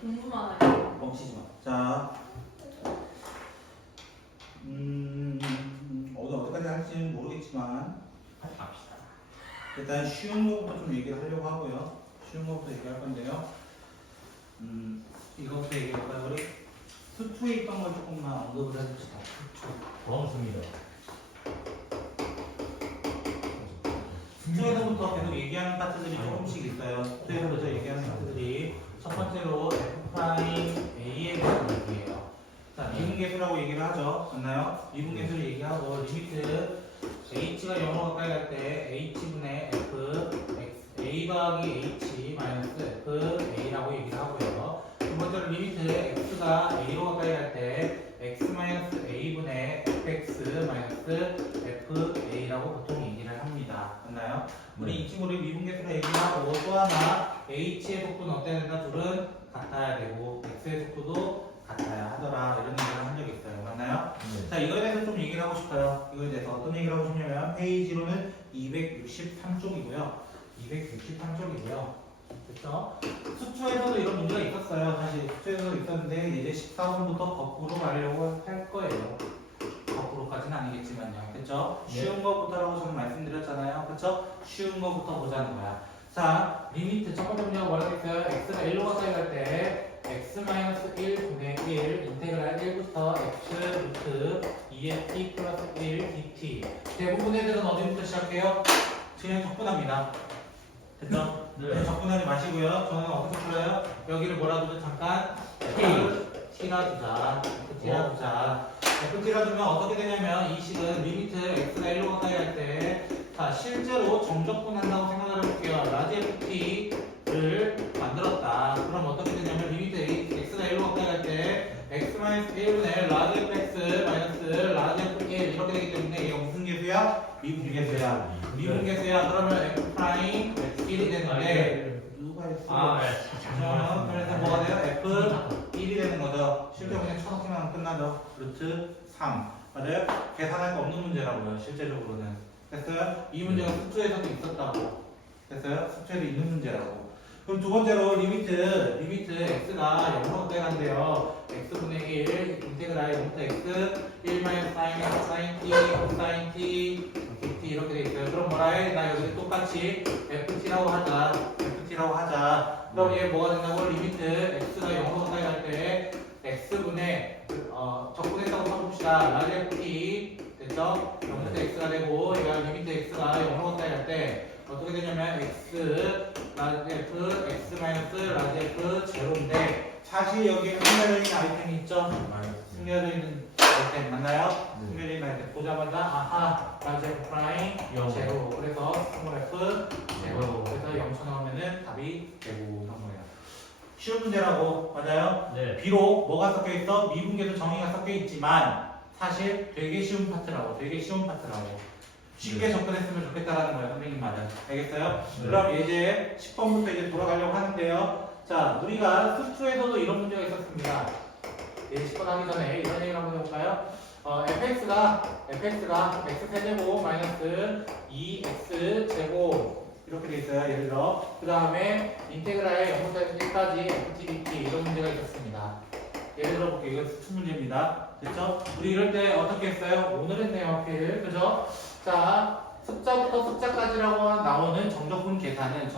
궁금하네요. 멈추지 마. 자, 어디까지 할지는 모르겠지만 합시다. 일단 쉬운 거부터 좀 얘기를 하려고 하고요. 쉬운 거부터 얘기할 건데요. 이거부터 얘기해볼까요? 우리 수투에 있던 걸 조금만 언급을 해줍시다. 고맙습니다. 수투에서부터 계속 얘기하는 파트들이 조금씩 있어요. 수투에서부터 얘기하는 파트들이 첫 번째로 F'A에 대한 얘기예요. 자, 미분계수라고 얘기를 하죠. 맞나요? 미분계수를 얘기하고 리미트 h가 0으로 가까이 갈 때 h분의 f a 더하기 h 마이너스 f a라고 얘기를 하고요. 두 번째로 리미트 x가 a로 가까이 갈 때 x 마이너스 a분의 fx 마이너스 f a라고 보통 얘기를 합니다. 맞나요? 우리 이 친구를 미분계수로 얘기하고 또 하나 h의 속도는 어때야 된다? 둘은 같아야 되고 x의 속도도 같아야 하더라 이런 얘기를 한 적이 있어요. 맞나요? 자, 이거에 대해서 좀 얘기를 하고 싶어요. 이거에 대해서 어떤 얘기를 하고 싶냐면 페이지로는 263쪽이고요. 263쪽이고요. 그렇죠? 수투에서도 이런 문제가 있었어요. 사실 수투에서도 있었는데 이제 14번부터 거꾸로 가려고 할 거예요. 거꾸로까지는 아니겠지만요. 그렇죠? 쉬운 거부터라고 저는 말씀드렸잖아요. 그렇죠? 쉬운 거부터 보자는 거야. 자, 리미트 첫 번째 문제가 뭐라고 했어요? x가 1로 가까이 갈 때 x-1분의 1 인테그랄 1부터 x 루트 2ft 플러스 1 dt 대부분 애들은 어디부터 시작해요? 그냥 적분합니다. 됐죠? 네. 적분하지 마시고요. 저는 어떻게 풀어요? 여기를 뭐라 두죠? 잠깐 t라 두자. t라 두자. t라 두면 어떻게 되냐면 이 식은 리미트 x가 1로 가까이 갈 때 자, 실제로 정적분한다고 생각을 해볼게요. 라지 ft를 만들었다. 그럼 어떻게 되냐면 리미트 x가 1로 가까이 갈 때 x-1분의 라지 fx 마이너스 라지 f1 이렇게 되기 때문에 이거 무슨 계수야? 미분계수야. 미분계수야. 그러면 f 프라임 1이 되는데 누가 했어? 그래서 뭐가 돼요? f1이 되는 거죠. 실제로 그냥 쳐넣기만 끝나죠. 루트 3 맞아요? 계산할 거 없는 문제라고요. 실제적으로는. 됐어요? 이 문제가 수투에서도 있었다고. 됐어요? 수투에도 있는 문제라고. 그럼 두 번째로 리미트 x가 0으로 가까이 간대요. x분의 1 인테그랄 0부터 x 1 마이너스 사인 t 코사인 t dt 이렇게 돼 있어요. 그럼 뭐라 해? 나 여기 똑같이 ft라고 하자. 그럼 얘 뭐가 된다고? 리미트 x가 0으로 가까이 갈 때 x분의 적분했다고 써봅시다. 라지 ft 됐죠? 0부터 x가 되고 얘가 리미트 x가 0으로 가까이 갈 때 어떻게 되냐면 x 라지 f x 마이너스 라지 f 제로인데 사실 여기에 숨겨져 있는 아이템이 있죠? 숨겨져 있는 아이템 맞나요? 숨겨져 있는 아이템 보자마자 아하 라지 f 프라임 제로 그래서 스몰 f 제로 그래서 0 쳐넣으면은 답이 되고 이런 거예요. 쉬운 문제라고 맞아요? 네. 비록 뭐가 섞여 있어? 미분계도 정의가 섞여 있지만 사실 되게 쉬운 파트라고 쉽게 접근했으면 좋겠다라는 거예요. 선생님 말은 알겠어요? 네. 그럼 이제 10번부터 이제 돌아가려고 하는데요. 자, 우리가 수투에서도 이런 문제가 있었습니다. 10번 하기 전에 이런 얘기를 한번 해볼까요? fx가 x세제곱 마이너스 2x제곱 이렇게 돼 있어요. 예를 들어 그 다음에 인테그랄 0부터 1까지 ft dt 이런 문제가 있었습니다. 예를 들어 볼게요. 이거 수투 문제입니다. 됐죠? 우리 이럴 때 어떻게 했어요? 오늘 했네요. 하필. 그죠? 자, 숫자부터 숫자까지라고 나오는 정적분 계산은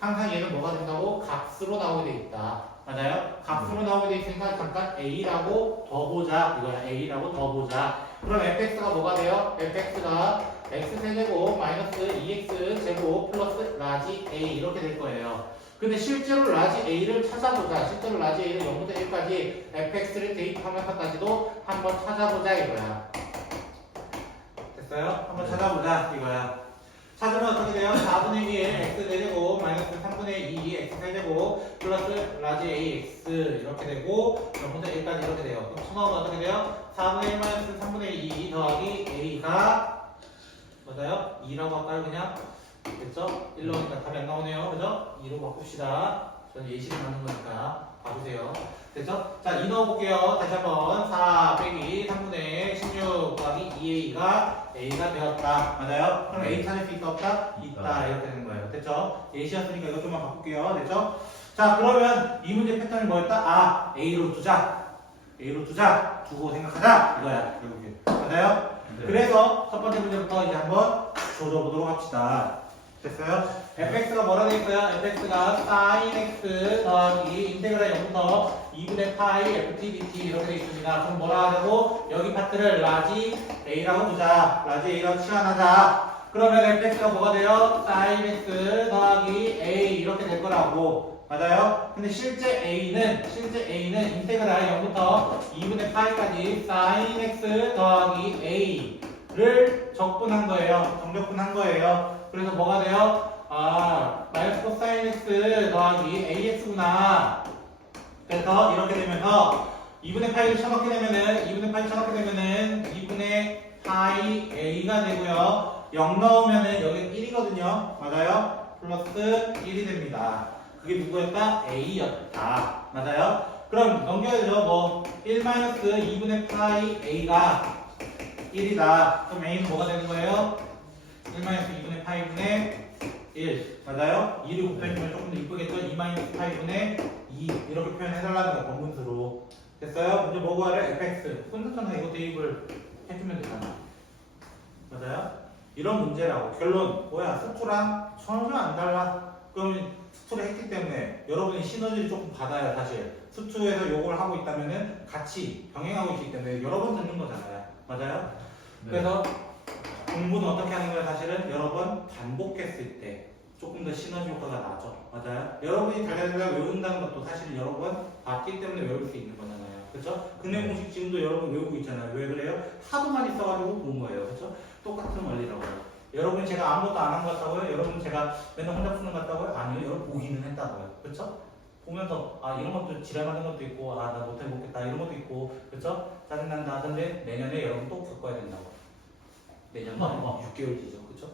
항상 얘는 뭐가 된다고? 값으로 나오게 돼 있다. 맞아요? 값으로 나오게 돼 있으니까 잠깐 a라고 더 보자. 이거야. a라고 더 보자. 그럼 fx가 뭐가 돼요? fx가 x세제곱 마이너스 2x제곱 플러스 라지 a 이렇게 될 거예요. 근데 실제로 라지 a를 찾아보자. 실제로 라지 a를 0부터 1까지 fx를 대입하면서까지도 한번 찾아보자 이거야. 됐어요? 한번 찾아보자 이거야. 찾으면 어떻게 돼요? 4분의 1 x 세제곱 마이너스 3분의 2 x 세제곱 플러스 라지 ax 이렇게 되고 0부터 1까지 이렇게 돼요. 그럼 수능은 어떻게 돼요? 4분의 1 마이너스 3분의 2 더하기 a가 맞아요? 2라고 할까요 그냥? 됐죠? 1로 하니까 답이 안 나오네요. 그죠? 2로 바꿉시다. 저는 예시를 하는 거니까 봐주세요. 됐죠? 자, 2 넣어볼게요. 다시 한번 4 빼기 3분의 16 더하기 2a가 a가 되었다. 맞아요? 그럼 a 찾을 수 있다 없다? 있다. 이렇게 되는 거예요. 됐죠? 예시였으니까 이것 좀만 바꿀게요. 됐죠? 자, 그러면 이 문제 패턴이 뭐였다? 아, A로 두자. A로 두자. 두고 생각하자. 이거야. 이렇게. 맞아요? 네. 그래서 첫 번째 문제부터 이제 한번 조져보도록 합시다. 됐어요? fx가 뭐라 돼 있어요? fx가 sin x 더하기 인테그랄 0부터 2분의 파이 ft dt 이렇게 돼 있습니다. 그럼 뭐라 하자고? 여기 파트를 라지 a라고 두자. 라지 a라고 치환하자. 그러면 fx가 뭐가 돼요? sin x 더하기 a 이렇게 될 거라고. 맞아요? 근데 실제 a는 인테그랄 0부터 2분의 파이까지 sin x 더하기 a를 적분한 거예요. 정적분한 거예요. 그래서 뭐가 돼요? 아, 마이너스 코사인 x 더하기 ax구나. 그래서 이렇게 되면서 2분의 파이를 쳐넣게 되면은 2분의 파이 a가 되고요. 0 넣으면은 여기 1이거든요. 맞아요? 플러스 1이 됩니다. 그게 누구였다? a였다. 맞아요? 그럼 넘겨야죠. 뭐 1 마이너스 2분의 파이 a가 1이다. 그럼 a는 뭐가 되는 거예요? 1 마이너스 2분의 파이분의 1 맞아요? 2를 곱해주면 조금 더 이쁘겠죠? 2 마이너스 파이분의 2 이렇게 표현해달라는 거야 번분수로. 됐어요? 문제 뭐 구하래? fx 손전등에 이거 대입을 해주면 되잖아. 맞아요? 이런 문제라고. 결론 뭐야? 스투랑 전혀 안 달라. 그럼 스투를 했기 때문에 여러분이 시너지를 조금 받아요. 사실 스투에서 요걸 하고 있다면은 같이 병행하고 있기 때문에 여러 번 듣는 거잖아요. 맞아요? 네. 그래서 공부는 어떻게 하는 거예요? 사실은 여러 번 반복했을 때 조금 더 시너지 효과가 나죠. 맞아요? 여러분이 달달달 외운다는 것도 사실 여러 번 봤기 때문에 외울 수 있는 거잖아요. 그렇죠? 근해 공식 지금도 여러분 외우고 있잖아요. 왜 그래요? 하도 많이 써가지고 본 거예요. 그렇죠? 똑같은 원리라고요. 여러분 제가 아무것도 안 한 것 같다고요? 여러분 제가 맨날 혼자 푸는 것 같다고요? 아니요. 여러분 보기는 했다고요. 그렇죠? 보면서 아 이런 것도 지랄하는 것도 있고 아 나 못해먹겠다 이런 것도 있고 그렇죠? 짜증난다. 근데 내년에 여러분 또 겪어야 된다고. 내년 6개월 뒤죠. 그렇죠?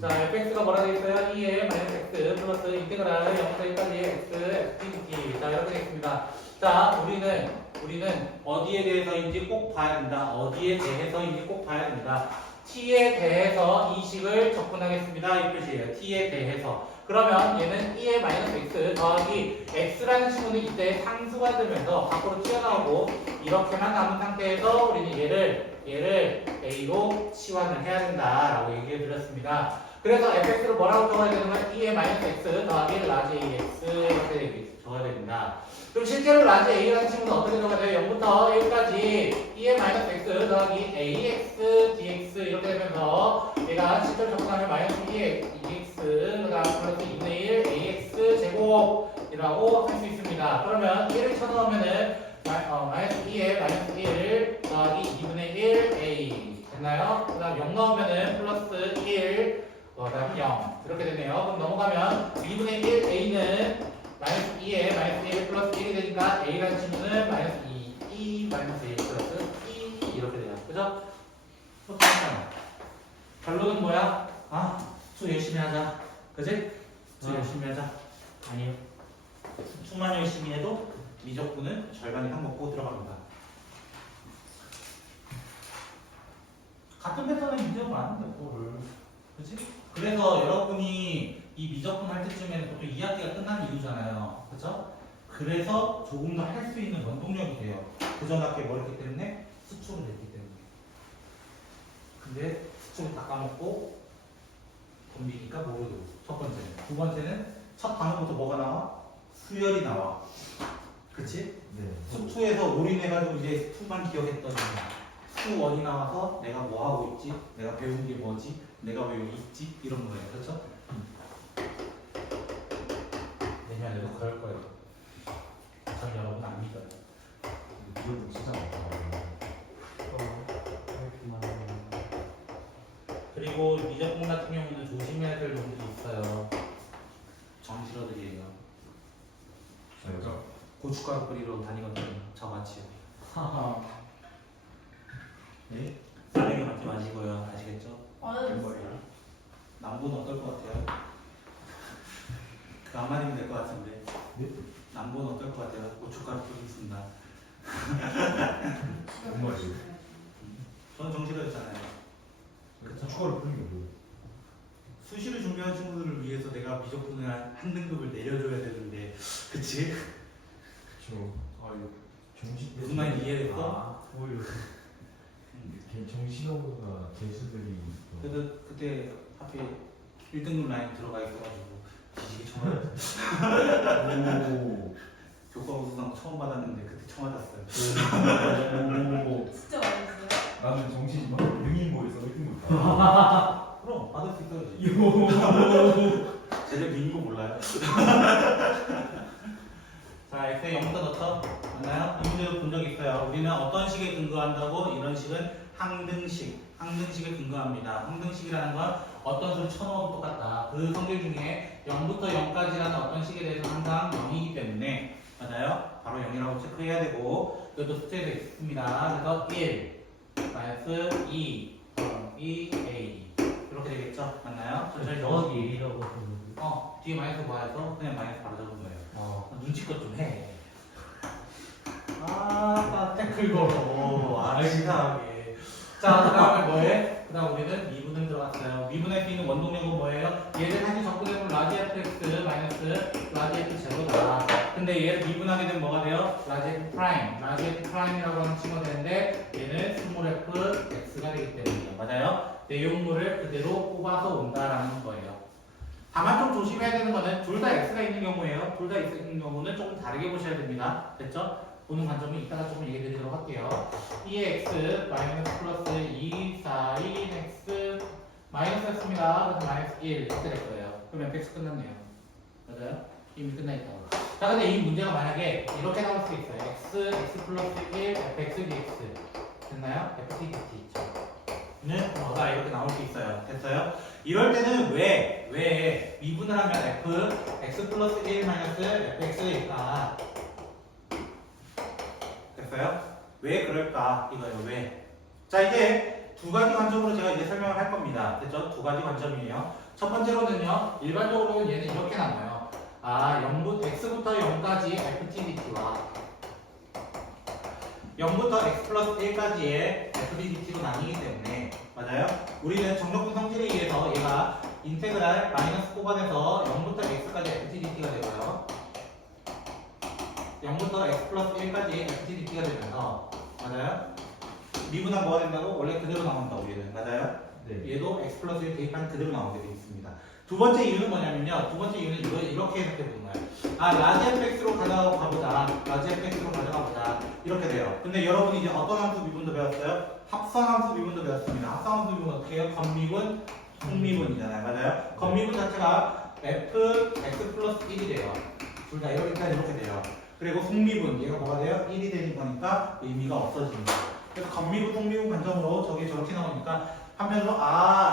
자, fx가 뭐라 돼 있어요? 2의 마이너스 x 플러스 인테그랄 0부터 1까지 x dt. 자, 이렇게 되겠습니다. 자, 우리는 어디에 대해서인지 꼭 봐야 된다. 어디에 대해서인지 꼭 봐야 됩니다. t에 대해서 이 식을 접근하겠습니다. 이 표시예요. t에 대해서. 그러면 얘는 2의 마이너스 x 더하기 x라는 친구는 이때 상수가 되면서 밖으로 튀어나오고 이렇게만 남은 상태에서 우리는 얘를 a로 치환을 해야 된다라고 얘기해 드렸습니다. 그래서 fx를 뭐라고 적어야 되는 거야? 2의 마이너스 x 더하기 라지 ax 이렇게 적어야 됩니다. 그럼 실제로 라지 a라는 친구는 어떻게 적어야 돼요? 0부터 1까지 2의 마이너스 x 더하기 ax dx 이렇게 되면서 얘가 실제로 적분하면 마이너스 2x 그 다음 플러스 2분의 1 ax 제곱이라고 할 수 있습니다. 그러면 1을 쳐넣으면은 마이너스 2에 마이너스 1 더하기 2분의 1 a 됐나요? 그 다음 0 넣으면은 플러스 1 그 다음 0 이렇게 되네요. 그럼 넘어가면 2분의 1 a는 마이너스 2에 마이너스 1 플러스 1이 되니까 a라는 친구는 마이너스 2 마이너스 1 플러스 2 이렇게 돼요. 그죠? 결론은 뭐야? 아, 수 열심히 하자. 그지? 수 열심히 하자. 아니요. 수만 열심히 해도 미적분은 절반 이상 먹고 들어갑니다. 같은 패턴의 문제가 많은데 그거를. 그치? 그래서 여러분이 이 미적분 할 때쯤에는 보통 2학기가 끝난 이유잖아요. 그쵸? 그래서 조금 더 할 수 있는 원동력이 돼요. 그전 학기에 뭐 했기 때문에? 수축을 했기 때문에. 근데 수축을 다 까먹고 덤비니까 모르고. 첫 번째는. 두 번째는 첫 단어부터 뭐가 나와? 수열이 나와. 그치? 네. 수투에서 올인해가지고 이제 수만 기억했더니 수원이 나와서 내가 뭐 하고 있지? 내가 배운 게 뭐지? 내가 왜 여기 있지? 이런 거예요. 그렇죠? 내년에도 그럴 거예요. 전 여러분 안 믿어요. 미적분 진짜 많다. 그리고 미적분 같은 경우는 조심해야 될 부분도 있어요. 정실어들이에요. 저요? 고춧가루 뿌리러 다니거든요. 저같이요. 네? 쓰레기 맞지 마시고요. 아시겠죠? 남보는 어떨 것 같아요? 그 한마디면 될 것 같은데. 네? 남보는 어떨 것 같아요? 고춧가루 뿌리는 순간. 정말이에요? 저는 정실어였잖아요. 그쵸? 추가로 뿌린 게 뭐예요? 수시를 준비하는 친구들을 위해서 내가 미적분을 한 등급을 내려줘야 되는데, 그치? 그쵸. 아 이거 정식 무슨 말인지 이해됐어? 아 오히려 정신어부가 개수들이 또 그래도 그때 하필 1등급 라인 들어가 있어가지고 지식이 쳐맞았어. 오. 교과 우수상 처음 받았는데 그때 쳐맞았어요. 오. 진짜 맛있어요? 나는 정신이 막 능인고에서 1등급 다. 그럼 받을 수 있어야지. 요. 제대로 미는 거 몰라요? 자, X에 0부터 넣죠? 맞나요? 이 문제도 본 적 있어요. 우리는 어떤 식에 근거한다고? 이런 식은 항등식에 근거합니다. 항등식이라는 건 어떤 수를 쳐넣어도 똑같다. 그 성질 중에 0부터 0까지라는 어떤 식에 대해서 항상 0이기 때문에 맞아요? 바로 0이라고 체크해야 되고 이것도 숫자에 있습니다. 그래서 1, 마이너스 2, 2, A 이렇게 되겠죠? 맞나요? 천천히 더하기 1이라고 뒤에 마이너스 뭐해서 그냥 마이너스 바로 적은 거예요. 눈치껏 좀 해. 태클 걸어. 치사하게. 자, 그 다음에 뭐해? 그 다음 우리는 미분을 들어갔어요. 미분할 수 있는 원동력은 뭐예요? 얘를 다시 적분해보면 라지 fx 마이너스 라지 f 제로다. 근데 얘를 미분하게 되면 뭐가 돼요? 라지 f 프라임. 라지 f 프라임이라고 하는 친구가 되는데 얘는 스몰 f x가 되기 때문이에요. 맞아요? 내용물을 그대로 뽑아서 온다라는 거예요. 다만 좀 조심해야 되는 거는 둘 다 x가 있는 경우예요. 둘 다 x 있는 경우는 조금 다르게 보셔야 됩니다. 됐죠? 보는 관점은 이따가 조금 얘기 드리도록 할게요. 2x 마이너스 플러스 2, 4, 2x 마이너스 x입니다. 그래서 마이너스 1 이렇게 될 거예요. 그럼 fx 끝났네요. 맞아요? 이미 끝나 있다고. 자, 근데 이 문제가 만약에 이렇게 나올 수 있어요. x 플러스 1, fx dx 됐나요? ft dt 있죠. 는 뭐가 이렇게 나올 수 있어요. 됐어요? 이럴 때는 왜 미분을 하면 x 플러스 1 마이너스 fx일까? 됐어요? 왜 그럴까? 이거예요. 왜? 자, 이제 두 가지 관점으로 제가 이제 설명을 할 겁니다. 됐죠? 두 가지 관점이에요. 첫 번째로는요. 일반적으로는 얘는 이렇게 나와요. x부터 0까지 ftdt와 0부터 x 플러스 1까지의 ftdt로 나뉘기 때문에 맞아요? 우리는 정적분 성질에 의해서 얘가 인테그랄 마이너스 뽑아내서 0부터 x까지 ftdt가 되고요. 0부터 x 플러스 1까지 ftdt가 되면서 맞아요? 미분한 뭐가 된다고? 원래 그대로 나온다고 얘는 맞아요? 네. 얘도 x 플러스 1 대입한 그대로 나오게 되어 있습니다. 두 번째 이유는 뭐냐면요. 두 번째 이유는 이렇게 해석해 보는 거예요. 라지 fx로 가져가보자. 라지 fx로 가져가보자. 이렇게 돼요. 근데 여러분이 이제 어떤 함수 미분도 배웠어요? 합성함수 미분도 배웠습니다. 합성함수 미분 어떻게 해요? 건미분, 속미분이잖아요. 맞아요? 건미분 자체가 f x 플러스 1이 돼요. 둘 다 이렇게 돼요. 그리고 속미분, 얘가 뭐가 돼요? 1이 되는 거니까 의미가 없어집니다. 그래서 건미분, 속미분 관점으로 저게 저렇게 나오니까 한편으로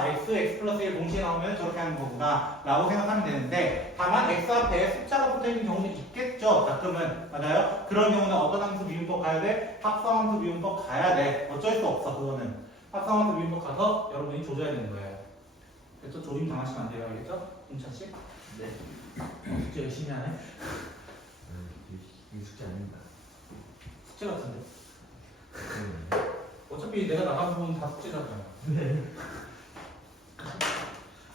x 플러스 1 동시에 나오면 저렇게 하는 거구나 라고 생각하면 되는데 다만 x 앞에 숫자가 붙어있는 경우는 있겠죠. 가끔은. 맞아요? 그런 경우는 어떤 함수 미분법 가야 돼? 합성함수 미분법 가야 돼. 어쩔 수 없어 그거는. 합성함수 미분법 가서 여러분이 조져야 되는 거예요. 그래서 조임 당하시면 안 돼요. 알겠죠? 홍찬씨? 네. 숙제 열심히 하네. 이 숙제 아닙니다. 숙제 같은데. 네. 어차피 내가 나간 부분 다 숙제잖아요. 네.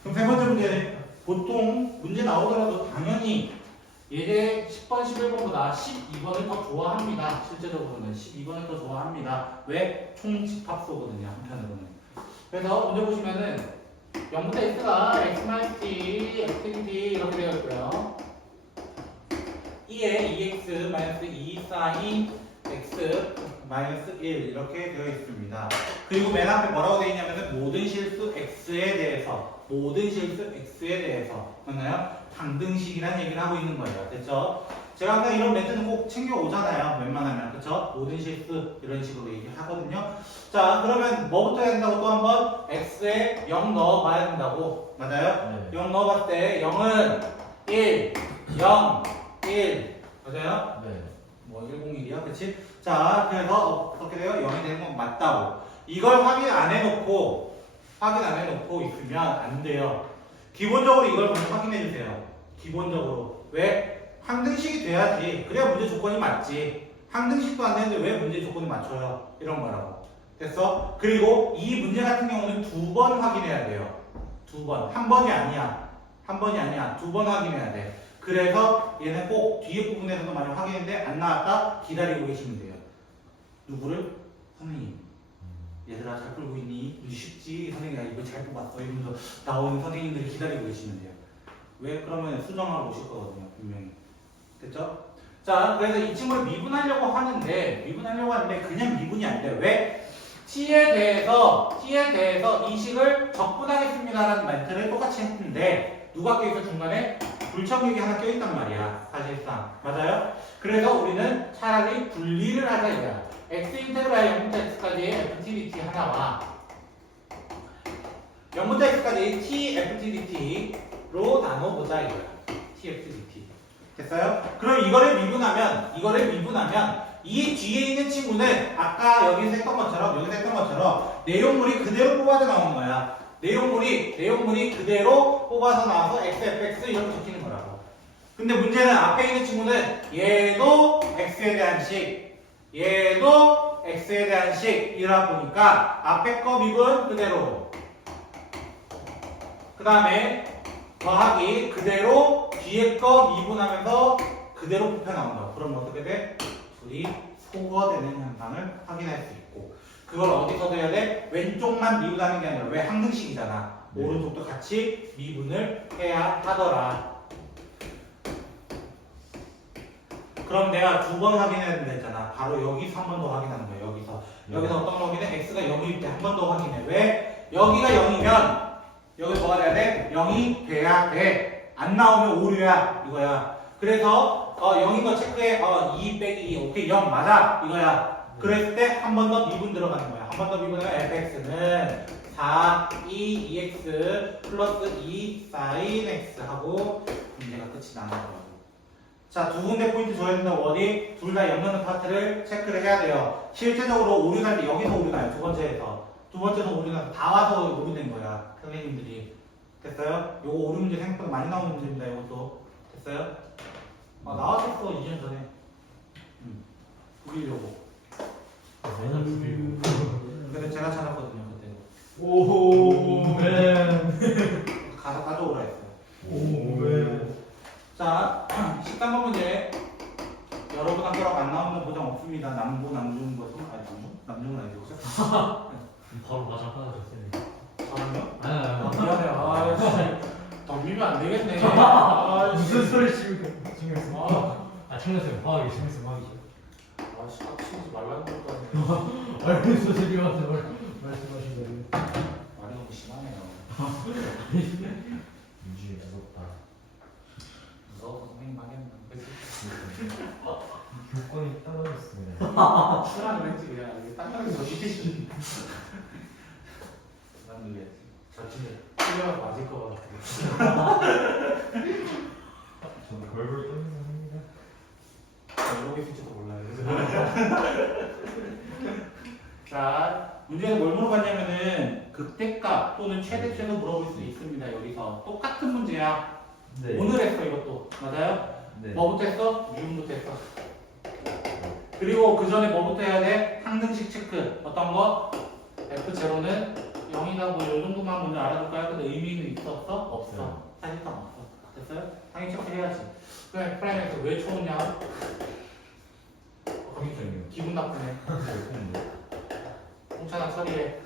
그럼 세 번째 문제는 보통 문제 나오더라도 당연히 예제 10번, 11번보다 12번을 더 좋아합니다. 실제적으로는 12번을 더 좋아합니다. 왜? 총집합소거든요. 한편으로는. 그래서 문제 보시면은 0부터 x가 x-t, x-t 이렇게 되어 있고요. 2에 2x 2 사인 x 마이너스 1 이렇게 되어 있습니다. 그리고 맨 앞에 뭐라고 되어 있냐면은 모든 실수 x에 대해서 맞나요? 항등식이라는 얘기를 하고 있는 거예요. 됐죠? 제가 항상 이런 멘트는 꼭 챙겨 오잖아요. 웬만하면. 그쵸? 모든 실수 이런 식으로 얘기하거든요. 자, 그러면 뭐부터 해야 된다고 또 한번 x에 0 넣어봐야 된다고. 맞아요? 네. 0 넣어봤을 때 0은 1, 0, 1 맞아요? 네. 뭐 101이야, 그치? 자, 그래서 어떻게 돼요? 0이 되는 건 맞다고. 이걸 확인 안 해놓고 있으면 안 돼요. 기본적으로 이걸 먼저 확인해 주세요. 기본적으로. 왜? 항등식이 돼야지. 그래야 문제 조건이 맞지. 항등식도 안 되는데 왜 문제 조건이 맞춰요? 이런 거라고. 됐어? 그리고 이 문제 같은 경우는 2번 확인해야 돼요. 두 번. 한 번이 아니야. 한 번이 아니야. 두 번 확인해야 돼. 그래서 얘는 꼭 뒤에 부분에서도 만약 확인했는데 안 나왔다 기다리고 계시면 돼요. 누구를? 선생님. 얘들아 잘 풀고 있니? 이거 쉽지? 선생님아 이거 잘 뽑았어. 이러면서 나오는 선생님들이 기다리고 계시면 돼요. 왜? 그러면 수정하러 오실 거거든요. 분명히. 됐죠? 자, 그래서 이 친구를 미분하려고 하는데 그냥 미분이 안 돼요. 왜? t에 대해서 이 식을 적분하겠습니다라는 멘트를 똑같이 했는데 누가 껴있어 중간에? 불청객이 하나 껴있단 말이야. 사실상. 맞아요? 그래서 우리는 차라리 분리를 하자 이거야. x 인테그랄 0부터 x까지의 ftdt 하나와 0부터 x까지 t ftdt로 나눠보자 이거야. t ftdt. 됐어요? 그럼 이거를 미분하면 이 뒤에 있는 친구는 아까 여기서 했던 것처럼 내용물이 그대로 뽑아져 나오는 거야. 내용물이 그대로 뽑아서 나와서 xfx 이렇게 적히는 거라고. 근데 문제는 앞에 있는 친구는 얘도 x에 대한 식, 얘도 x에 대한 식이라 보니까 앞에 거 미분 그대로, 그 다음에 더하기 그대로 뒤에 거 미분하면서 그대로 뽑혀 나온다. 그럼 어떻게 돼? 둘이 소거되는 현상을 확인할 수 있고, 그걸 어디서도 해야 돼? 왼쪽만 미분하는 게 아니라 왜 항등식이잖아. 네. 오른쪽도 같이 미분을 해야 하더라. 그럼 내가 두 번 확인해야 된다 했잖아. 바로 여기서 한 번 더 확인하는 거야. 여기서 어떤 거 확인해? x가 0일 때 한 번 더 확인해. 왜? 여기가 0이면 여기 뭐가 돼야 돼? 0이 돼야 돼. 안 나오면 오류야 이거야. 그래서 0인 거 체크해. 2 빼기 2 오케이 0 맞아 이거야. 그랬을 때 한 번 더 미분 들어가는 거야. 한 번 더 미분하면 fx는 4, 2, 2x 플러스 2 sin x 하고 문제가 끝이 나는 거야. 자, 두 군데 포인트 줘야 된다고. 어디? 둘 다 0 넣는 파트를 체크를 해야 돼요. 실제적으로 오류 날 때 여기서 오류 나요. 두 번째에서 오류 나서 다 와서 오류 낸 거야. 선생님들이. 됐어요? 요거 오류 문제 생각보다 많이 나오는 문제입니다. 이것도. 됐어요? 나왔었어. 2년 전에. 부리려고. 맨날 부리고. 근데 제가 찾았거든요. 그때. 오맨. 가서 가져오라 했어요. 오맨. 자, 13번 문제. 여러분 학교라고 안 나오는 보장 없습니다. 남부, 남중, 남중은 아니고. 바로 맞아 빠졌어요. 저는요? 아, 미안해요. 덤비면 안 되겠네. 무슨 소리 지금 했어? 청년생 화학이 청년생 화학이. 아씨, 빡치지 말라는 것도 아니고. 알고 있어 선생님한테 말씀하신 거예요. 말이 너무 심하네요. 유진이 무섭다. 무서워서 선생님 하겠나. 교권이 떨어졌습니다. 수라는 왠지 그냥 땅땅에서 더 시키지. 난 놀래야지. 저친에 틀려서 맞을 것 같아. 저는 벌벌 떨면서 합니다. 이러고 있을지도 몰라요. 자, 문제는 뭘 물어봤냐면은 극대값 또는 최대치도 물어볼 수 있습니다. 여기서 똑같은 문제야. 네. 오늘 했어 이것도. 맞아요? 네. 뭐부터 했어? 미분부터 했어. 그리고 그 전에 뭐부터 해야 돼? 항등식 체크. 어떤 거? F0는 0이나 뭐 이 정도만 먼저 알아둘까요? 근데 의미는 있어 없어? 없어. 사실상 없어. 됐어요? 당연히 체크해야지. 그럼 F'에서 왜 쳐오냐? 성격적이요. 기분 나쁘네. 네. 홍차나 처리해.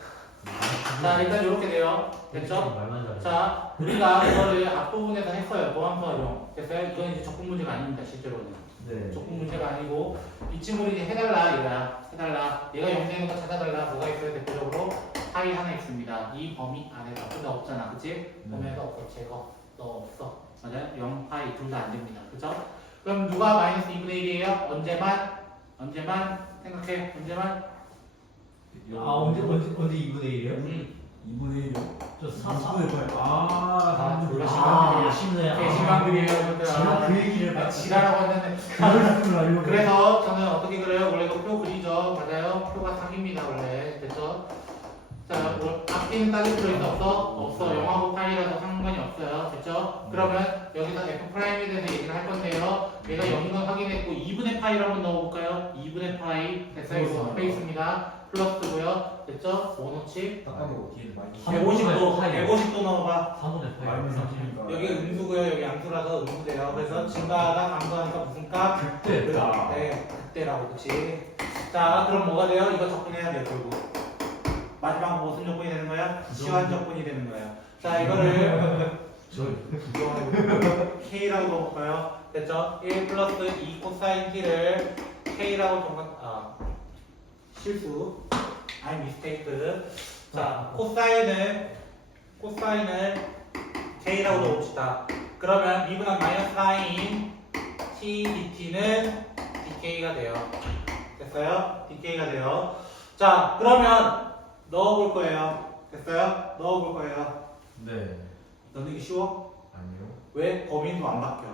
자, 일단 이렇게 돼요. 됐죠? 말만 잘해. 자, 우리가 이거를 앞부분에서 했어요. 보함수활용. 됐어요? 이건 이제 적분 문제가 아닙니다. 실제로는. 네. 적분 문제가 아니고 이 친구를 이제 해달라 이거야. 해달라. 얘가 0 되는 거 찾아달라. 뭐가 있어요? 대표적으로 파이 하나 있습니다. 이 범위 안에서. 근데 없잖아. 그치? 범위에서 없어. 제거. 너 없어. 맞아요? 0 파이 둘 다 안 됩니다. 그죠? 그럼 누가 마이너스 2분의 1이에요? 언제만 생각해. 언제만? 언제 2분의 1이요? 2분의 1이요? 저 4분의 8. 졸라 아쉽네요. 개심한들이에요. 제가 그 얘기를 지랄하고 했는데. 그럴 줄 알고. 그래서 저는 어떻게 그려요? 원래 그 표 그리죠. 맞아요? 표가 3입니다. 원래. 됐죠? 자, 뭐 앞뒤는 따질 필요 있어? 없어? 0하고 파이라서 상관이 없어요. 됐죠? 그러면 여기서 F'에 대해서 얘기를 할 건데요. 얘가 0인 건 확인했고 2분의 파이를 한번 넣어볼까요? 2분의 파이. 됐어요? 이거 앞에 있습니다. 플러스고요. 됐죠? 원호치. 닦아보고 뒤에 많이 150도 150도 넣어봐. 3분의 8. 마이너스 30이니까 여기 음수고요. 여기 양수라서 음수돼요. 그래서 증가가 감소하니까 무슨 값? 그때. 네, 그때라고 그치. 자, 그럼 뭐가 돼요? 이거 적분해야 돼요, 결국. 마지막 무슨 적분이 되는 거야? 시환 적분이 되는 거예요. 자, 이거를 K라고 넣어볼까요? 됐죠? 1 플러스 2 코사인 T를 K라고 실수. I mistake. 자, 코사인을 K라고 넣어봅시다. 그러면 미분한 마이너스 사인 T dt는 dk가 돼요. 됐어요? dk가 돼요. 자, 그러면 넣어볼 거예요. 됐어요? 넣어볼 거예요. 네 넣는 게 쉬워? 아니요 왜? 범위도 안 바뀌어.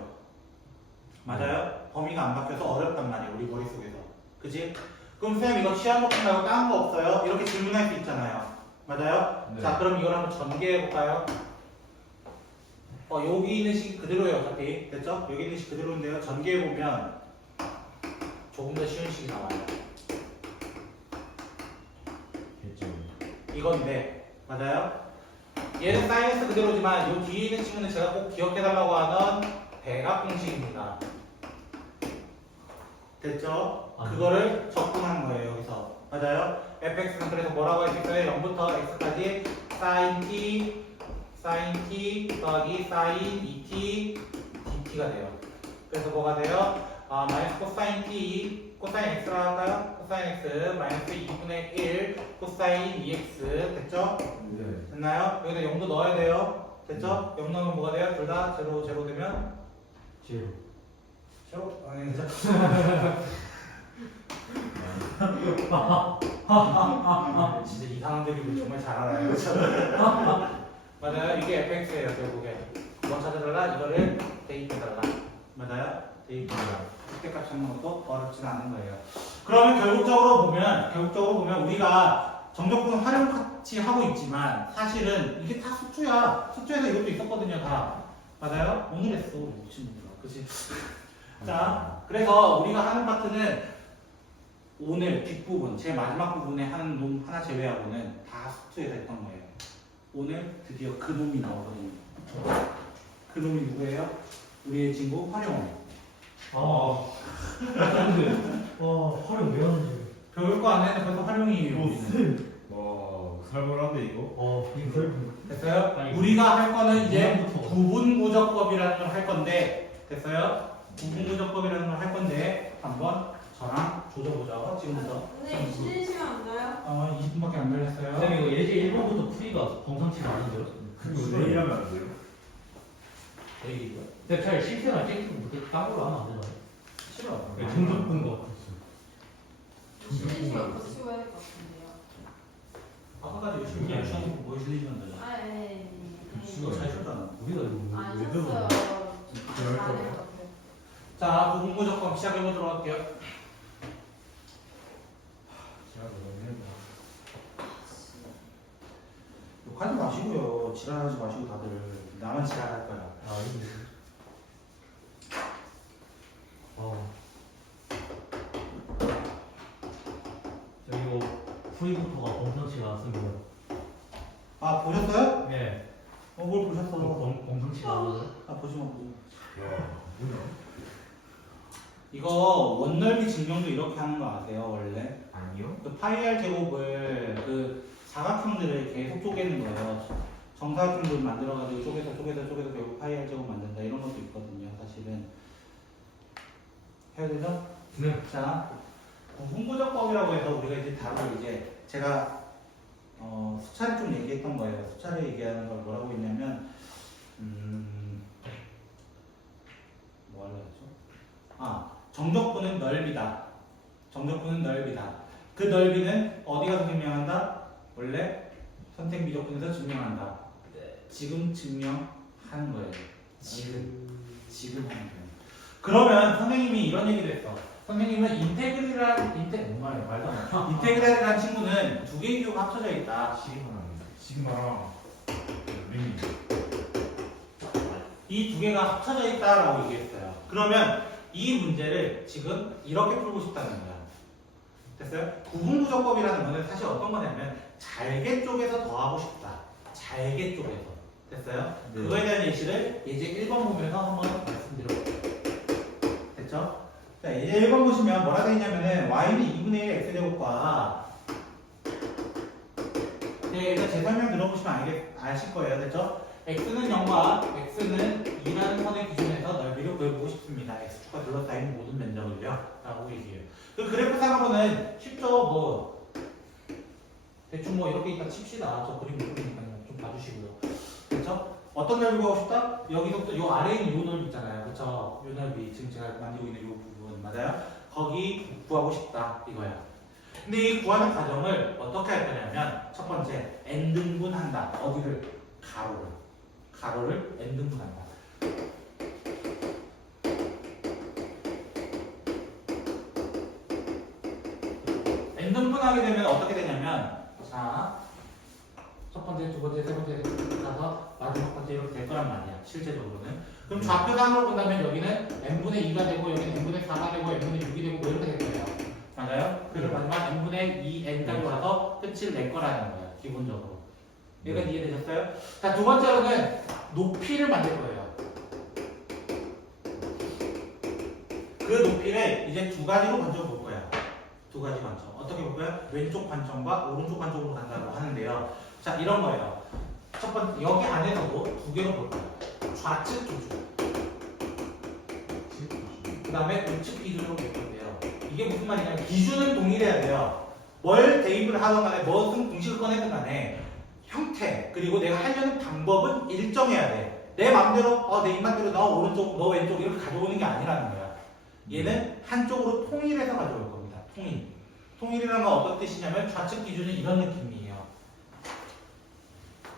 맞아요? 범위가 안 바뀌어서 어렵단 말이에요. 우리 머릿속에서. 그지? 그럼 쌤 이거 취한 거 말고 다른 거 없어요? 이렇게 질문할 수 있잖아요. 맞아요? 네. 자, 그럼 이걸 한번 전개해볼까요? 여기 있는 식이 그대로예요. 어차피. 됐죠? 여기 있는 식 그대로인데요. 전개해보면 조금 더 쉬운 식이 나와요. 개점 이건데. 맞아요? 얘는 사이언스 그대로지만 이 뒤에 있는 친구는 제가 꼭 기억해달라고 하는 대각 공식입니다. 됐죠? 그거를 적분한 거예요, 여기서. 맞아요? fx는 그래서 뭐라고 했을까요? 0부터 x까지 sin t 더하기 sin 2t dt가 돼요. 그래서 뭐가 돼요? 마이너스 코사인 t, 코사인 x라 할까요? 코사인 x, 마이너스 2분의 1, 코사인 2x. 됐죠? 네 됐나요? 여기다 0도 넣어야 돼요. 됐죠? 0 넣으면 뭐가 돼요? 둘 다 제로 되면? 제로. 제로? 아니, 그죠? 진짜 이상한 드립을 정말 잘 알아요. 그쵸? 맞아요. 이게 fx예요, 결국에. 뭐 찾아달라? 이거를 대입해달라. 맞아요? 대입해달라. 그때값 찾는 것도 어렵지는 않은 거예요. 그러면 결국적으로 보면 우리가 정적분 활용 같이 하고 있지만 사실은 이게 다 수투야. 수투에서 이것도 있었거든요, 다. 맞아요? 오늘 했어, 우리 친구들아. 그치? 자, 그래서 우리가 하는 파트는 오늘 뒷부분, 제일 마지막 부분에 하는 놈 하나 제외하고는 다 수투에서 했던 거예요. 오늘 드디어 그 놈이 나오거든요. 그 놈이 누구예요? 우리의 친구 활용. 근데 활용 왜 하는지. 배울 거 안 했는데 벌써 활용이에요. 우리는. 와 살벌한데 이거? 이걸 됐어요? 아니, 우리가 할 거는 이제 무한부터. 구분무적법이라는 걸 할 건데, 됐어요? 구분무적법이라는 걸 할 건데 한번 저랑 조져보자고 지금부터. 선생님 쉬는 시간 안 나요? 20분밖에 안 걸렸어요. 쌤 이거 예제 1번부터 풀이가 범상치가 않은데요? 그거 내일 하면 안 돼요? 이거 쌤 차라리 실생활 땡기고 그렇게 딴걸로 하면 안 되나요? 싫어. 정적분 거. 쉬는 시간 더 쉬어야 될 것 같은데요. 아까까지 열심히 그게 시험 공부 뭐 실리시면 되죠. 쉬워요. 잘 쉬었잖아. 우리가 이거 안 왜 쉬었어요. 배우는 좀 안될것 같아요. 자, 구분무적법 시작해보도록 할게요. 제가 너무 힘들다 욕하지 마시고요. 지랄하지 마시고 다들. 나만 지랄할 거야. 아닌데. 저 이거 풀이부터가 범상치가 않습니다. 보셨어요? 네. 뭘 보셨어? 범상치가 않아요? 보지 마. 와 뭐야? 이거 원넓이 증명도 이렇게 하는 거 아세요, 원래? 아니요? 그 파이알 제곱을 그 사각형들을 계속 쪼개는 거예요. 정사각형들 만들어가지고 쪼개서 결국 파이알 제곱 만든다 이런 것도 있거든요. 사실은 해야 되죠? 네. 자, 분부적법이라고 해서 우리가 이제 답을 이제 제가 수차례 좀 얘기했던 거예요. 수차례 얘기하는 걸 뭐라고 했냐면 뭐 하려고 했죠? 정적분은 넓이다. 정적분은 넓이다. 그 넓이는 어디가 증명한다? 원래 선택 미적분에서 증명한다. 지금 증명하는 거예요. 지금 하는 거예요. 그러면 선생님이 이런 얘기를 했어. 선생님은 말도 안 돼. 인테그랄이라는 친구는 두 개의 기호가 합쳐져 있다. 시그마랑 리미 이 두 개가 합쳐져 있다라고 얘기했어요. 그러면 이 문제를 지금 이렇게 풀고 싶다는 거야. 됐어요? 구분부정법이라는 거는 사실 어떤 거냐면 잘개 쪽에서 더하고 싶다. 잘개 쪽에서. 됐어요? 네. 그거에 대한 예시를 예제 1번 보면서 한번 말씀드려볼게요. 됐죠? 자, 예제 1번 보시면 뭐라 되어 있냐면은 y는 2분의 1 x제곱과 네, 일단 제 설명 들어보시면 아실 거예요. 됐죠? x는 0과 x는 2라는 선의 기준에서 넓이를 구해보고 싶습니다. x축과 둘러싸인 모든 면적을요. 라고 얘기해요. 그 그래프상으로는 쉽죠? 뭐 대충 뭐 이렇게 있다 칩시다. 저 그림 못 그리니까요. 좀 봐주시고요. 그렇죠? 어떤 넓이 구하고 싶다? 여기서부터 요 아래에 있는 요 넓이 있잖아요. 그렇죠? 요 넓이 지금 제가 만들고 있는 요 부분 맞아요? 거기 구하고 싶다 이거야. 근데 이 구하는 과정을 어떻게 할 거냐면 첫 번째 n등분한다. 어디를? 가로를 n등분한다. n등분하게 되면 어떻게 되냐면 자 첫 번째, 두 번째, 세 번째 가서 마지막 번째 이렇게 될 거란 말이야. 실제적으로는. 그럼 좌표상으로 본다면 여기는 n분의 2가 되고 여기는 n분의 4가 되고 n분의 6이 되고 뭐 이렇게 될 거예요. 맞아요? 그리고 마지막 n분의 2n까지 와서 끝을 낼 거라는 거야. 기본적으로. 여기까지 이해되셨어요? 자, 두 번째로는 높이를 만들 거예요. 그 높이를 이제 두 가지로 먼저 볼 거야. 두 가지 관점. 어떻게 볼 거야? 왼쪽 관점과 오른쪽 관점으로 간다고 하는데요. 자, 이런 거예요. 첫 번째, 여기 안에서도 두 개로 볼 거예요. 좌측 기준. 그 다음에 우측 기준으로 볼 건데요. 이게 무슨 말이냐면 기준은 동일해야 돼요. 뭘 대입을 하든 간에 무슨 공식을 꺼내든 간에 형태 그리고 내가 하려는 방법은 일정해야 돼. 내 맘대로 내 입맛대로 너 오른쪽 너 왼쪽 이렇게 가져오는 게 아니라는 거야. 얘는 한쪽으로 통일해서 가져올 겁니다. 통일이라는 건 어떤 뜻이냐면 좌측 기준은 이런 느낌이에요.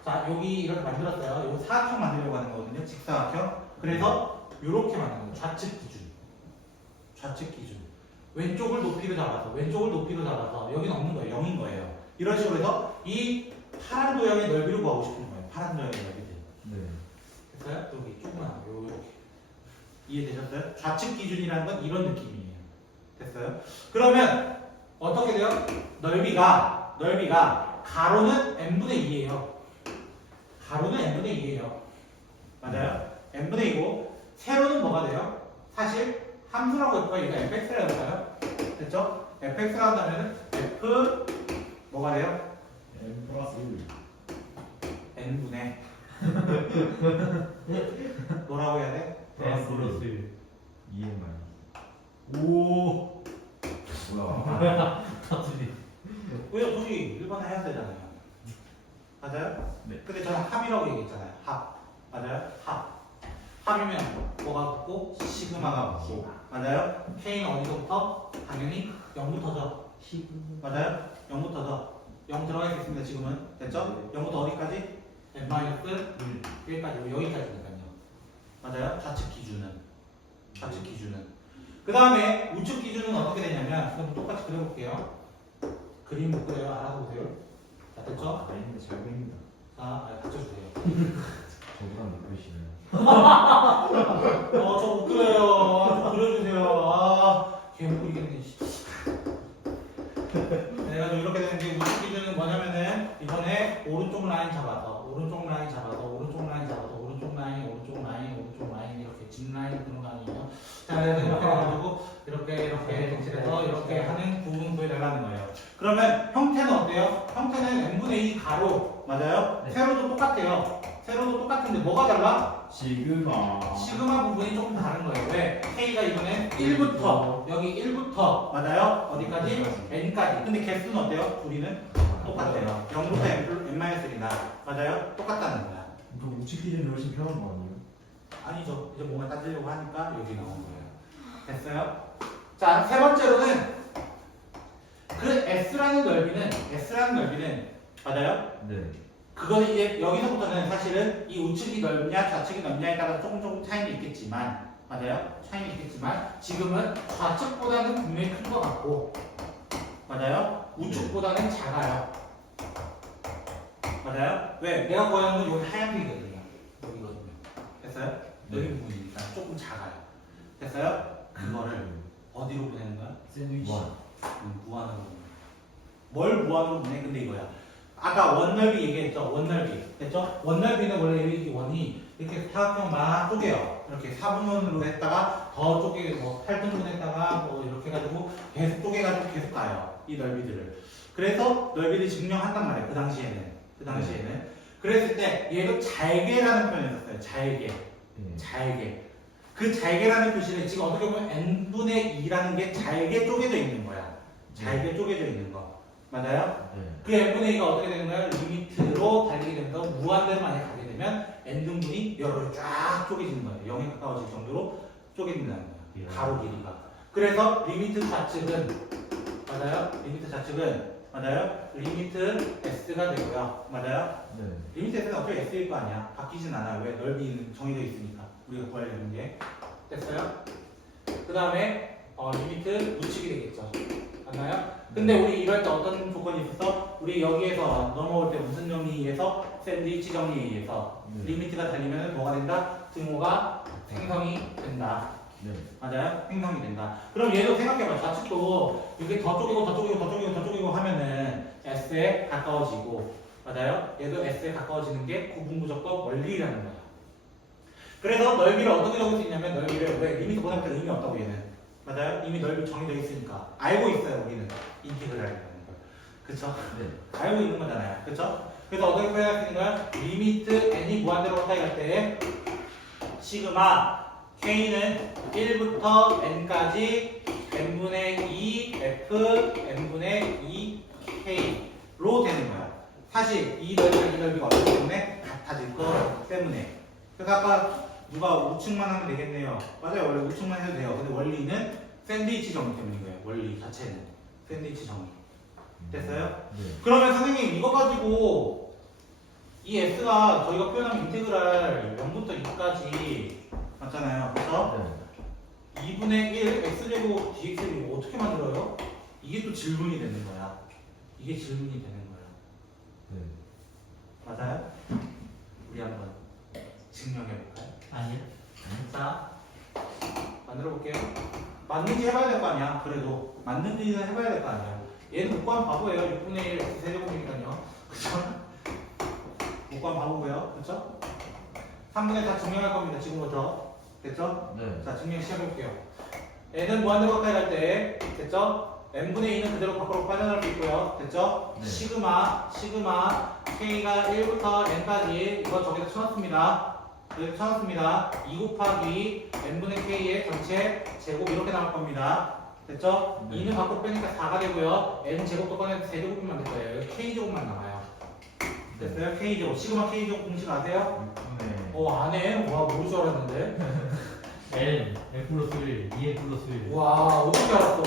자, 여기 이렇게 만들었어요. 이거 사각형 만들려고 하는 거거든요. 직사각형. 그래서 이렇게 만드는 거예요. 좌측 기준. 왼쪽을 높이로 잡아서 여기는 없는 거예요. 0인 거예요. 이런 식으로 해서 이 파란 도형의 넓이를 구하고 싶은 거예요. 파란 도형의 넓이를. 네. 됐어요? 여기 조그만 거 요렇게. 이해되셨어요? 좌측 기준이라는 건 이런 느낌이에요. 됐어요? 그러면 어떻게 돼요? 넓이가 가로는 n분의 2예요. 맞아요? n분의 2고 세로는 뭐가 돼요? 사실 함수라고 할까요? 이거 fx라고 할까요? 됐죠? fx라고 한다면 f 뭐가 돼요? n 플러스 1 n분의 뭐라고 해야 돼? 플러스 1. 2n 마이너스 오. 뭐야 터트리. 왜 굳이 1번 해야 되잖아요. 맞아요? 네. 근데 저는 합이라고 얘기했잖아요. 합. 맞아요? 합이면 뭐가 붙고 시그마가 붙고 맞아요? K는 어디서부터? 당연히 0부터죠. 맞아요? 0부터죠. 0 들어가 있겠습니다. 지금은 됐죠? 0부터 어디까지? n-1까지 여기까지니까요. 맞아요? 좌측 기준은 그 다음에 우측 기준은 어떻게 되냐면 그럼 똑같이 그려볼게요. 그림 못 그려요. 알아서 보세요. 자, 됐죠? 아닌데 잘 보입니다. 자, 받쳐주세요. 저보다 못 보이시네요. 저 못 그려요. 좀 그려주세요. 걔못 그리겠네. 내가 좀 이렇게 되는데 우측 기준은 뭐냐면은 이번에 오른쪽 라인 잡아서 오른쪽 라인 이렇게 짚 라인 그런 거 아니에요? 자, 그래서 이렇게 해가지고 이렇게 덩치해서 이렇게 하는 부분 구해달라는 거예요. 그러면 형태는 어때요? 형태는 n분의 2 가로 맞아요? 네. 세로도 똑같아요. 세로도 똑같은데 뭐가 달라? 시그마 시그마 부분이 조금 다른 거예요. 왜? K가 이번에 1부터 여기 1부터 맞아요? 어디까지? n까지. 근데 개수는 어때요? 둘이는 똑같아요. 0부터 n-1이나 맞아요? 똑같다는 거야. 그럼 우측 기준이 훨씬 편한 거 아니에요? 아니죠. 이제 뭔가 따지려고 하니까 여기 나온 거예요. 됐어요? 자, 세 번째로는 그 S라는 넓이는 맞아요? 네. 그거는 이제 여기서부터는 사실은 이 우측이 넓냐 좌측이 넓냐에 따라 조금 차이는 있겠지만 맞아요? 차이는 있겠지만 지금은 좌측보다는 분명히 큰 것 같고 맞아요? 우측보다는 작아요. 맞아요? 왜? 내가 구하는 건 여기 하얀색이거든요. 여기거든요. 됐어요? 여기 부분이니까 조금 작아요. 됐어요? 그거를 어디로 보내는 거야? 샌드위치 무한으로 보내. 뭘 무한으로 보내? 근데 이거야. 아까 원넓이 얘기했죠? 원넓이. 됐죠? 원넓이는 원래 이 원이 이렇게 사각형 막 쪼개요. 이렇게 4분원으로 했다가 더 쪼개고 뭐 8등분 했다가 뭐 이렇게 해가지고 계속 쪼개가지고 계속 가요. 이 넓이들을. 그래서 넓이를 증명한단 말이에요. 그 당시에는. 그랬을 때 얘도 잘개라는 표현을 썼어요. 잘개. 네. 잘개. 그 잘개라는 표시는 지금 어떻게 보면 n분의 2라는 게 잘개 쪼개져 있는 거야. 잘개 쪼개져 있는 거. 맞아요? 네. 그 n분의 2가 어떻게 되는 거야? 리미트로 달리게 되면서 무한대로 만약 가게 되면 n등분이 여러로 쫙 쪼개지는 거예요. 0에 가까워질 정도로 쪼개진다는 거야. 가로 길이가. 그래서 리미트 좌측은 맞아요? 리미트 s가 되고요. 맞아요? 네. 리미트 s는 어차피 s일 거 아니야. 바뀌진 않아요. 왜? 넓이는 정해져 있으니까. 우리가 구해야 되는 게. 됐어요? 그 다음에 리미트 우측이 되겠죠. 맞나요? 근데 우리 이럴 때 어떤 조건이 있었어? 우리 여기에서 넘어올 때 무슨 정리에 의해서? 샌드위치 정리에 의해서 네. 리미트가 달리면 뭐가 된다? 등호가 생성이 된다. 네. 맞아요? 생성이 된다. 그럼 얘도 생각해봐. 좌측도 이렇게 더 쪼개고 하면은 S에 가까워지고, 맞아요? 얘도 S에 가까워지는 게 구분구조법 원리라는 거야. 그래서 넓이를 어떻게 적을 수 있냐면 넓이를 왜 리미트 보다부터 의미 없다고 얘는. 맞아요? 이미 넓이 정해져 있으니까. 알고 있어요, 우리는. 인티그랄이라는 걸. 그쵸? 네. 알고 있는 거잖아요. 그쵸? 그래서 어떻게 표현할 수 있는 거야? 리미트 n이 무한대로 가까이 갈 때 시그마 k는 1부터 n까지 n분의 2 f n분의 2 k로 되는 거야. 사실 이 넓이랑 이 넓이가 어떻기 때문에 같아질 거 때문에. 그래서 아까 누가 우측만 하면 되겠네요. 맞아요. 원래 우측만 해도 돼요. 근데 원리는 샌드위치 정리 때문인 거예요. 원리 자체는 샌드위치 정리. 됐어요? 네. 그러면 선생님 이거 가지고 이 s가 저희가 표현하면 인테그랄 0부터 2까지 맞잖아요. 그래서 네. 2분의 1 x제곱 dx를 이거 어떻게 만들어요? 이게 또 질문이 되는 거야. 이게 질문이 되는 거야. 네. 맞아요? 우리 한번 증명해 볼까요? 아니요. 자, 만들어 볼게요. 맞는지 해봐야 될 거 아니야. 그래도 맞는지는 해봐야 될 거 아니야. 얘는 복구한 바보예요. 6분의 1 세제곱이니까요. 그쵸? 복구한 바보고요. 그쵸? 3분의 4 증명할 겁니다. 지금부터. 됐죠? 네. 자, 증명 시작해볼게요. n은 무한대로 가까이 갈 때, 됐죠? n분의 2는 그대로 밖으로 빠져나갈 수 있고요. 됐죠? 네. 시그마 k가 1부터 n까지 이거 저기다 쳐놨습니다. 여기 쳐놨습니다. 2 곱하기 n분의 k의 전체 제곱 이렇게 나올 겁니다. 됐죠? 네. 2는 밖으로 빼니까 4가 되고요. n 제곱도 꺼내서 세제곱이면 될 거예요. 여기 k 제곱만 남아요. 됐어요? k 제곱. 시그마 k 제곱 공식 아세요? 6분의 안 해? 와, 모를 줄 알았는데. N 플러스 1, 2N 플러스 1. 와, 어떻게 알았어?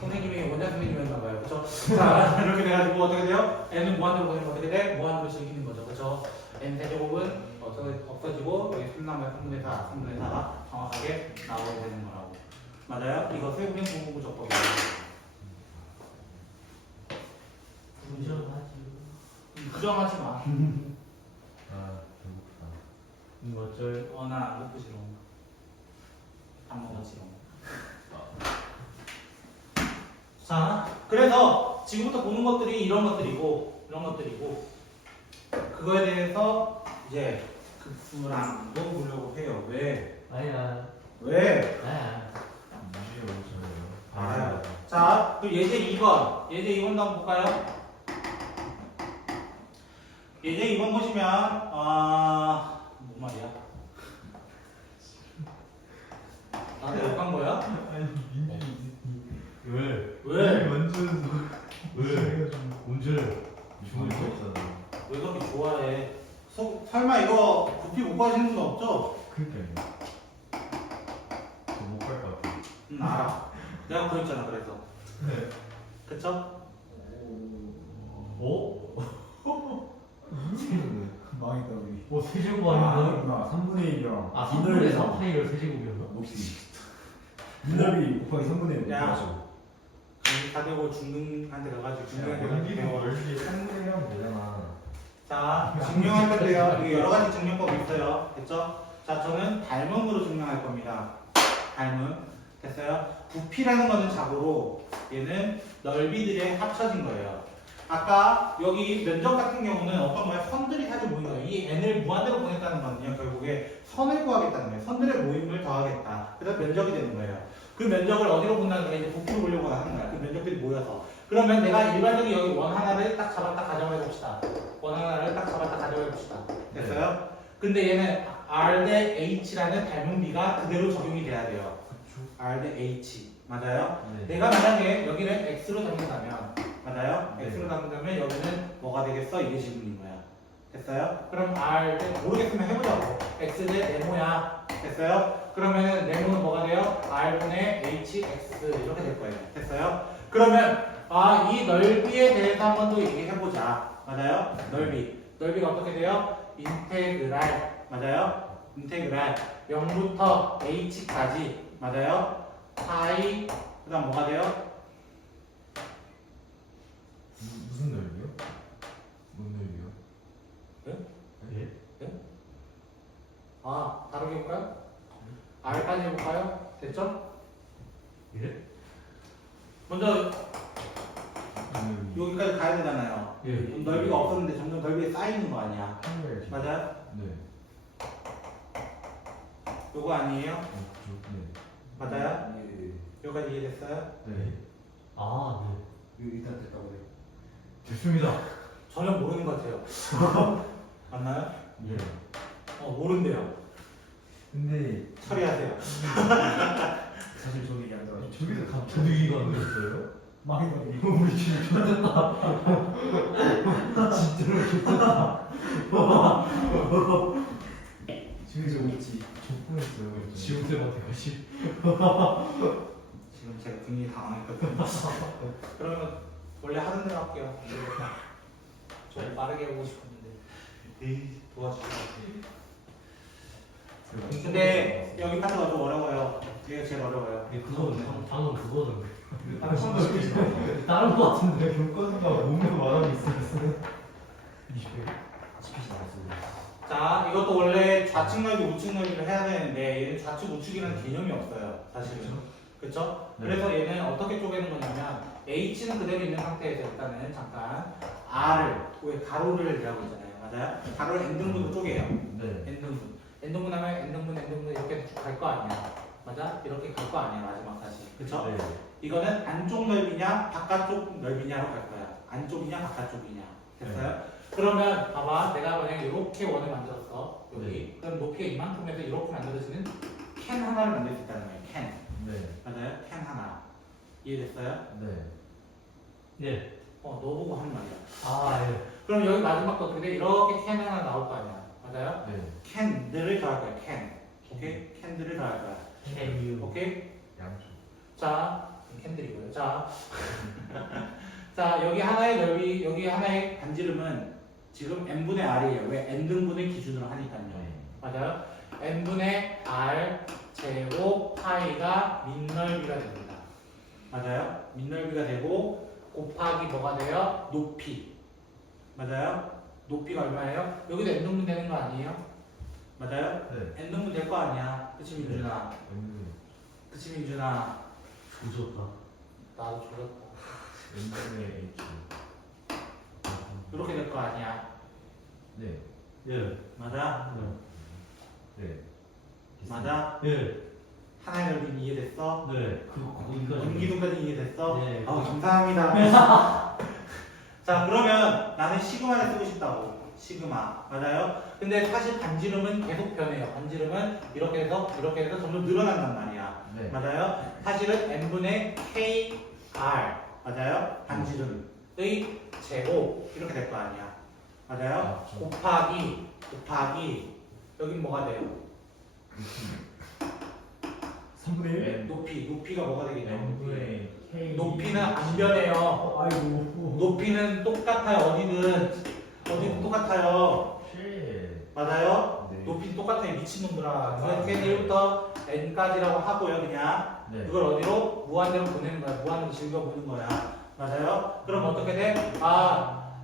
선생님이 원장 선생님이었나봐요. 그쵸? 자, 이렇게 돼가지고 어떻게 돼요? n은 무한대로 보내면 어떻게 돼? 무한대로 즐기는 거죠. 그쵸? n 세제곱은 없어지고 여기 3 남아요. 3분의 4, 3분의 4가 정확하게 나오게 되는 거라고. 맞아요? 이거 세부행 공부구조법이에요. 부정하지 마. 아, 배고프다. 어쩔. 나안 고프지롱. 안 먹었지롱. 자, 그래서 지금부터 보는 것들이 이런 것들이고 그거에 대해서 이제 급수랑도 보려고 해요. 왜? 아니야. 왜? 아야. 무시해 오셔요. 알아요. 자, 또 예제 2번. 예제 2번 한번 볼까요? 예제 2번 보시면 뭔 말이야? 나한테 욕한 거야? 아니 민준이 왜? 왜? 완전 왜? 언제? 중을 있잖아. 왜 그렇게 좋아해? 설마 이거 부피 못 구하시는 분 없죠? 그러니까요. 못갈 것 같아. 알아. 내가 그랬잖아. 그래서. 네. 그쵸? 어? 망했다 우리. 세제곱 아, 아닌가? 그렇구나. 3분의 1이랑 아, 3분의 3 파이를 세제곱이었나? 녹시. 민넓이 곱하기 3분의 1 야. 곱하죠. 다 되고 중등한테 가가지고 중등한테 원기도 가가지고. 멀지 3분의 1 하면 되잖아. 자, 증명할 건데요. 여기 여러 가지 증명법이 있어요. 됐죠? 자, 저는 닮음으로 증명할 겁니다. 닮음. 됐어요? 부피라는 거는 자고로 얘는 넓이들의 합쳐진 거예요. 아까 여기 면적 같은 경우는 어떤 거야? 선들이 사실 모인 거예요. 이 n을 무한대로 보냈다는 거는요, 결국에 선을 구하겠다는 거예요. 선들의 모임을 더하겠다. 그래서 면적이 되는 거예요. 그 면적을 어디로 본다는 게 이제 부피로 보려고 하는 거야. 그 면적들이 모여서. 그러면 내가 일반적인 여기 원 하나를 딱 잡았다 가져가 봅시다. 원 하나를 딱 잡았다 가져가 봅시다. 됐어요? 근데 얘는 R 대 H라는 닮은 비가 그대로 적용이 돼야 돼요. R 대 H. 맞아요? 네. 내가 만약에 여기를 X로 잡는다면, 맞아요? 네. X로 잡는다면 여기는 뭐가 되겠어? 이게 질문인 거야. 됐어요? 그럼 R 대, 모르겠으면 해보자고. X 대 네모야. 됐어요? 그러면은 네모는 뭐가 돼요? R분의 HX 이렇게 될 거예요. 됐어요? 그러면 이 넓이에 대해서 한 번 더 얘기해보자. 맞아요? 넓이. 넓이가 어떻게 돼요? 인테그랄. 맞아요? 인테그랄 0부터 h까지. 맞아요? 파이. 그 다음 뭐가 돼요? 무슨 넓이요? 뭔 넓이요? 예? 다르게 해볼까요? R까지 해볼까요? 됐죠? 예? 먼저 넓이. 여기까지 가야 되잖아요. 예. 넓이가 없었는데 점점 넓이에 쌓이는 거 아니야. 하늘. 맞아요? 네. 요거 아니에요? 네. 맞아요? 예. 여기까지 이해됐어요? 네. 아, 네. 일단 됐다고 해. 됐습니다. 전혀 모르는 것 같아요. 맞나요? 예. 모른대요. 근데 처리하세요. 사실 저는 이게 안 들어가지고 저기서 갑자기 이가 안 들었어요? 망해버리고. 우리 지금 좋겠다. 진짜로 좋겠다. 지금 저 있지. 적분했어요. 지용쌤한테 가시. 지금 제가 굉장히 당황했거든요. 그러면 원래 하던 대로 할게요. 좀 빠르게 하고 싶었는데. 에이, 도와주세요. 근데 여기 파트가 좀 어려워요. 얘가 제일 어려워요. 그거는 방금 그거는 다른 거 같은데 교과서가 몸에 말하고 있었어요. 20회. 자, 이것도 원래 좌측 넓이, 우측 넓이를 해야 되는데 얘는 좌측, 우측이라는 개념이 없어요. 사실은. 그렇죠? 네. 그래서 얘는 어떻게 쪼개는 거냐면 H는 그대로 있는 상태에서 일단은 잠깐 R을 왜 가로를 이라고 있잖아요. 맞아요? 가로를 n등분으로 쪼개요. 네. n등분. n등분 하면 n등분 이렇게 쭉 갈 거 아니야. 맞아? 이렇게 갈 거 아니야. 마지막 다시. 그쵸? 네. 이거는 안쪽 넓이냐 바깥쪽 넓이냐로 갈 거야. 안쪽이냐 바깥쪽이냐. 됐어요? 그러면 봐봐. 내가 만약에 이렇게 원을 만들었어. 여기. 그럼 높이가 이만큼 해서 이렇게 만들어지는 캔 하나를 만들 수 있다는 거예요. 캔. 네. 맞아요? 캔 하나. 이해됐어요? 네. 예. 너 보고 하는 말이야. 아, 예. 그럼 여기 마지막도 어떻게 돼? 이렇게 캔 하나 나올 거 아니야. 맞아요? 네. 캔들을 더할 거야. 캔. 오케이? 캔들을 더할 거야. KU. 오케이? 양쪽. 자, 캔들이고요. 자, 자 여기 하나의 넓이, 여기 하나의 반지름은 지금 n분의 r이에요. 왜? n등분을 기준으로 하니까요. 맞아요? n분의 r 제곱 파이가 민넓이가 됩니다. 맞아요? 민넓이가 되고 곱하기 뭐가 돼요? 높이. 맞아요? 높이가 얼마예요? 여기도 n등분 되는 거 아니에요? 맞아요? 네. n등분 될 거 아니야. 그치 민준아? 그치 민준아? 조졌다. 나도 졸았다. N분의 H. 이렇게 될 거 아니야. 네. 예. 맞아? 네. 맞아? 예. 하나의 넓이는 이해됐어? 네. 거기까지. 원기둥까지 이해됐어? 네. 감사합니다. 자, 그러면 나는 시그마를 쓰고 싶다고. 시그마. 맞아요? 근데 사실 반지름은 계속 변해요. 반지름은 이렇게 해서 점점 늘어난단 말이야. 네. 맞아요? 사실은 n분의 kr. 맞아요? 반지름의 제곱. 이렇게 될 거 아니야. 맞아요? 맞죠. 곱하기. 여긴 뭐가 돼요? 3분의 1? 높이가 뭐가 되겠냐? N분의 K. 높이는 안 변해요. 아이고. 높이는 똑같아요. 어디든 똑같아요. 쉣. 맞아요? 네. 높이는 똑같아요. 미친놈들아. 그래서 1부터 n까지라고 하고요. 그냥 네. 그걸 어디로? 무한대로 보내는 거야. 무한대로 즐겨보는 거야. 맞아요? 그럼 어떻게 돼?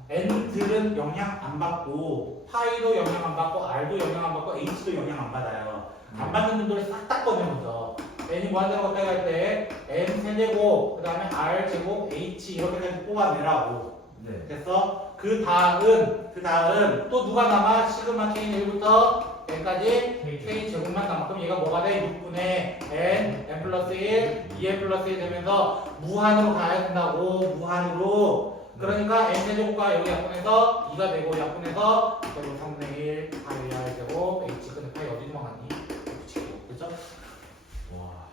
n들은 영향 안 받고 파이도 영향 안 받고 r도 영향 안 받고 h도 영향 안 받아요. 안 받는 놈들 싹 다 꺼내면서 n이 무한대로 가까이 갈 때 n 세제곱 그 다음에 r 제곱 h 이렇게 해서 뽑아내라고. 네. 됐어? 그 다음 또 누가 남아? 시그마 k는 1부터 n까지 k 제곱만 남아. 그럼 얘가 뭐가 돼? 6분의 n 플러스 1 2n 플러스 1 되면서 무한으로 가야 된다고. 무한으로. 그러니까 n 세제곱과 여기 약분해서 2가 되고 약분해서 제곱 3분의 1 파이 제곱 h 근데 파이 어디 도망갔니? 그렇죠? 와.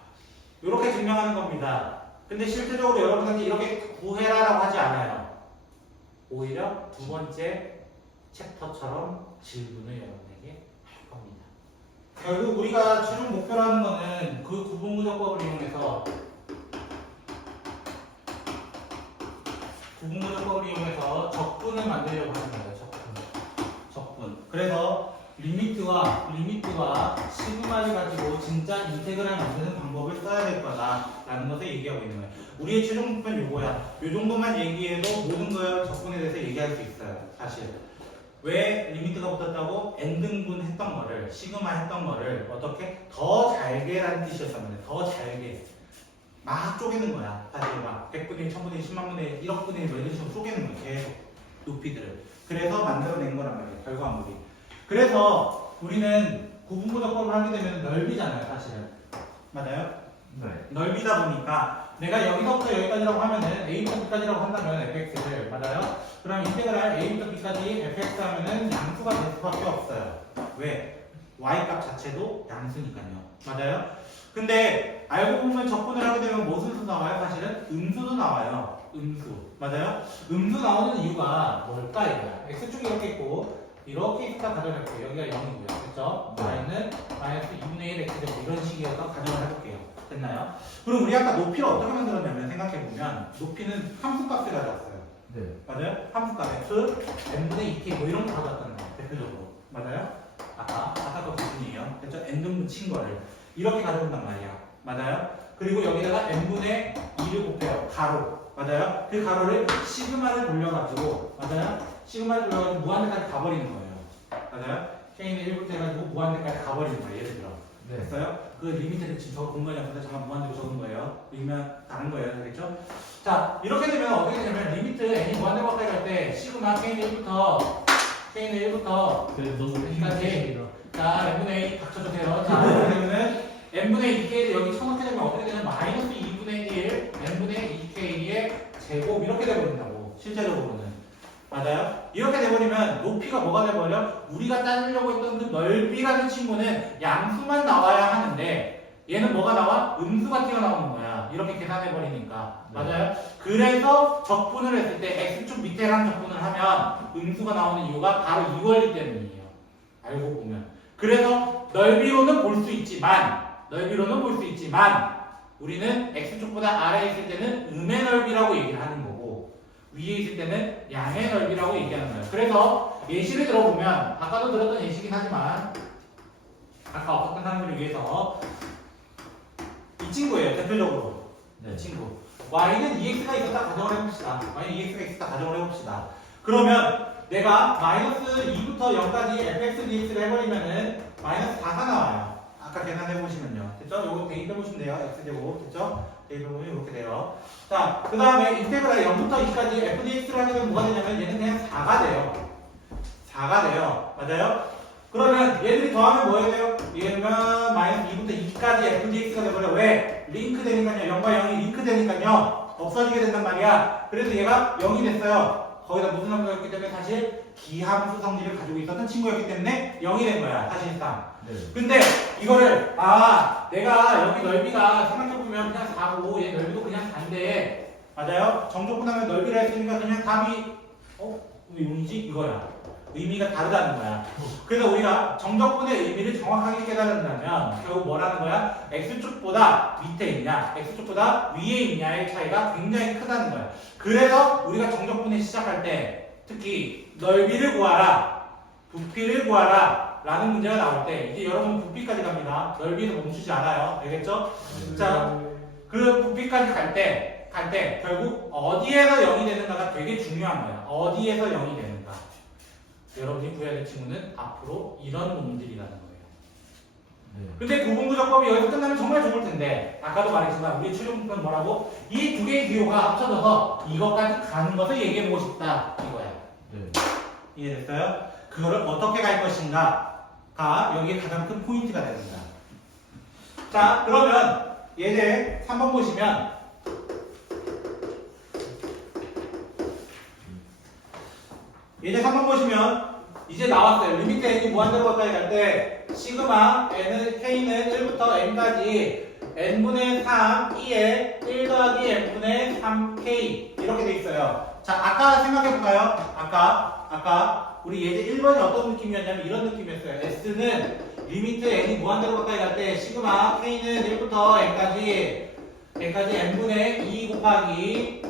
이렇게 증명하는 겁니다. 근데 실제적으로 여러분한테 이렇게 구해라라고 하지 않아요. 오히려 두 번째 챕터처럼 질문을 여러분에게 할 겁니다. 결국 우리가 최종 목표라는 거는 그 구분구조법을 이용해서 적분을 만들려고 하는 거예요. 적분. 그래서 리미트와 시그마를 가지고 진짜 인테그랄 만드는 방법을 써야 될 거다라는 것을 얘기하고 있는 거예요. 우리의 최종 목표는 요거야. 요 정도만 얘기해도 모든 걸 적분에 대해서 얘기할 수 있어요. 사실. 왜 리미트가 붙었다고? n등분 했던 거를, 시그마 했던 거를 어떻게? 더 잘게라는 뜻이었었는데, 더 잘게. 막 쪼개는 거야. 사실 막 100분의 1, 1000분의 1, 10만분의 1, 1억분의 1 뭐 이런 식으로 쪼개는 거야. 계속 높이들을. 그래서 만들어낸 거란 말이에요. 결과물이. 그래서 우리는 구분구조법을 하게 되면 넓이잖아요. 사실은. 맞아요? 네. 넓이다 보니까 내가 여기서부터 여기까지라고 하면은 a부터 b까지라고 한다면 fx를 맞아요? 그럼 인테그랄 a부터 b까지 fx 하면은 양수가 될 수밖에 없어요. 왜? y 값 자체도 양수니까요. 맞아요? 근데 알고 보면 적분을 하게 되면 무슨 수 나와요? 사실은 음수도 나와요. 음수. 맞아요? 음수 나오는 이유가 뭘까 이거야. x축이 이렇게 있고 이렇게 있다 가정할게요. 여기가 0이고요. 그렇죠? y는 마이너스 2분의 1 x제곱 이런 식이어서 가정을 해볼게요. 됐나요? 그럼 우리 아까 높이를 어떻게 만들었냐면 생각해보면 높이는 함수값을 가져왔어요. 네. 맞아요? 함수값 f, n분의 2k 뭐 이런 거 가져왔다는 거예요. 대표적으로. 맞아요? 아까 그 부분이에요. 그렇죠? n등분 친 거를 이렇게 가져온단 말이야. 맞아요? 그리고 여기다가 n분의 2를 곱해요. 가로. 맞아요? 그 가로를 시그마를 돌려가지고 맞아요? 시그마를 돌려가지고 무한대까지 가버리는 거예요. 맞아요? k는 1부터 해가지고 무한대까지 가버리는 거예요. 예를 들어. 네. 됐어요? 그 리미트를 지금 저 공간이 없는데 잠깐 무한대로 적은 거예요. 의미는 다른 거예요. 알겠죠? 자, 이렇게 되면 어떻게 되냐면 리미트 n이 무한대 가까이 갈 때 시그마 k는 1부터 그래서 너무 여기까지. 자, n분의 2 닥쳐주세요. 자, 이렇게 되면은 n분의 2k를 여기 쳐넣게 되면 어떻게 되냐면 마이너스 2분의 1 n분의 2k의 제곱 이렇게 돼버린다고. 실제적으로는. 맞아요? 이렇게 돼버리면 높이가 뭐가 돼버려? 우리가 따지려고 했던 그 넓이라는 친구는 양수만 나와야 하는데 얘는 뭐가 나와? 음수가 튀어나오는 거야. 이렇게 계산해버리니까. 맞아요? 그래서 적분을 했을 때 x축 밑에랑 적분을 하면 음수가 나오는 이유가 바로 이원리 때문이에요. 알고 보면. 그래서 넓이로는 볼 수 있지만 우리는 x축보다 아래에 있을 때는 음의 넓이라고 얘기를 하는 거고 위에 있을 때는 양의 넓이라고 얘기하는 거예요. 그래서 예시를 들어보면 아까도 들었던 예시긴 하지만 아까 없었던 사람들을 위해서 이 친구예요. 대표적으로 네. 이 친구 y는 2x가 있었다 가정을 해봅시다. y는 2x가 있었다 가정을 해봅시다. 그러면 내가 마이너스 2부터 0까지 fx dx를 해버리면은 마이너스 4가 나와요. 아까 계산해보시면요. 됐죠? 요거 대입해보시면 돼요. x제곱. 됐죠? 대입해보면 이렇게 돼요. 자, 그 다음에 인테그랄 0부터 2까지 f dx를 하게 되면 뭐가 되냐면 얘는 그냥 4가 돼요. 4가 돼요. 맞아요? 그러면 얘들이 더하면 뭐 해야 돼요? 얘는 마이너스 2부터 2까지 f dx가 돼버려. 왜? 링크 되니까요. 0과 0이 링크 되니까요. 없어지게 된단 말이야. 그래서 얘가 0이 됐어요. 거기다 무슨 함수였기 때문에 사실 기함수 성질을 가지고 있었던 친구였기 때문에 0이 된 거야. 사실상. 네. 근데 이거를 내가 여기 넓이가 생각해보면 그냥 4고 얘 넓이도 그냥 4인데 맞아요? 정적분하면 넓이를 했으니까 그냥 답이 왜 0이지? 이거야. 의미가 다르다는 거야. 그래서 우리가 정적분의 의미를 정확하게 깨달으려면 결국 뭐라는 거야? x축보다 밑에 있냐, x축보다 위에 있냐의 차이가 굉장히 크다는 거야. 그래서 우리가 정적분을 시작할 때 특히 넓이를 구하라, 부피를 구하라 라는 문제가 나올 때 이제 여러분 부피까지 갑니다. 넓이에서 멈추지 않아요. 알겠죠? 자, 그 부피까지 갈 때 결국 어디에서 0이 되는가가 되게 중요한 거야. 어디에서 0이 되는가. 여러분이 구해야 될 친구는 앞으로 이런 놈들이라는 거예요. 근데 고분구조법이 여기서 끝나면 정말 좋을 텐데 아까도 말했지만 우리 최종목표는 뭐라고? 이 두 개의 기호가 합쳐져서 이것까지 가는 것을 얘기해보고 싶다 이거야. 이해됐어요? 그거를 어떻게 갈 것인가가 여기에 가장 큰 포인트가 됩니다. 자 그러면 예제 3번 보시면 예제 3번 보시면 이제 나왔어요. 리미트 n이 무한대로 가까이 갈 때 시그마 n은 k는 1부터 n까지 n분의 3 e에 1 더하기 n분의 3k 이렇게 돼 있어요. 자 아까 생각해 볼까요? 아까 우리 예제 1번이 어떤 느낌이었냐면 이런 느낌이었어요. s는 리미트 n이 무한대로 가까이 갈 때 시그마 k는 1부터 n까지 n분의 2 곱하기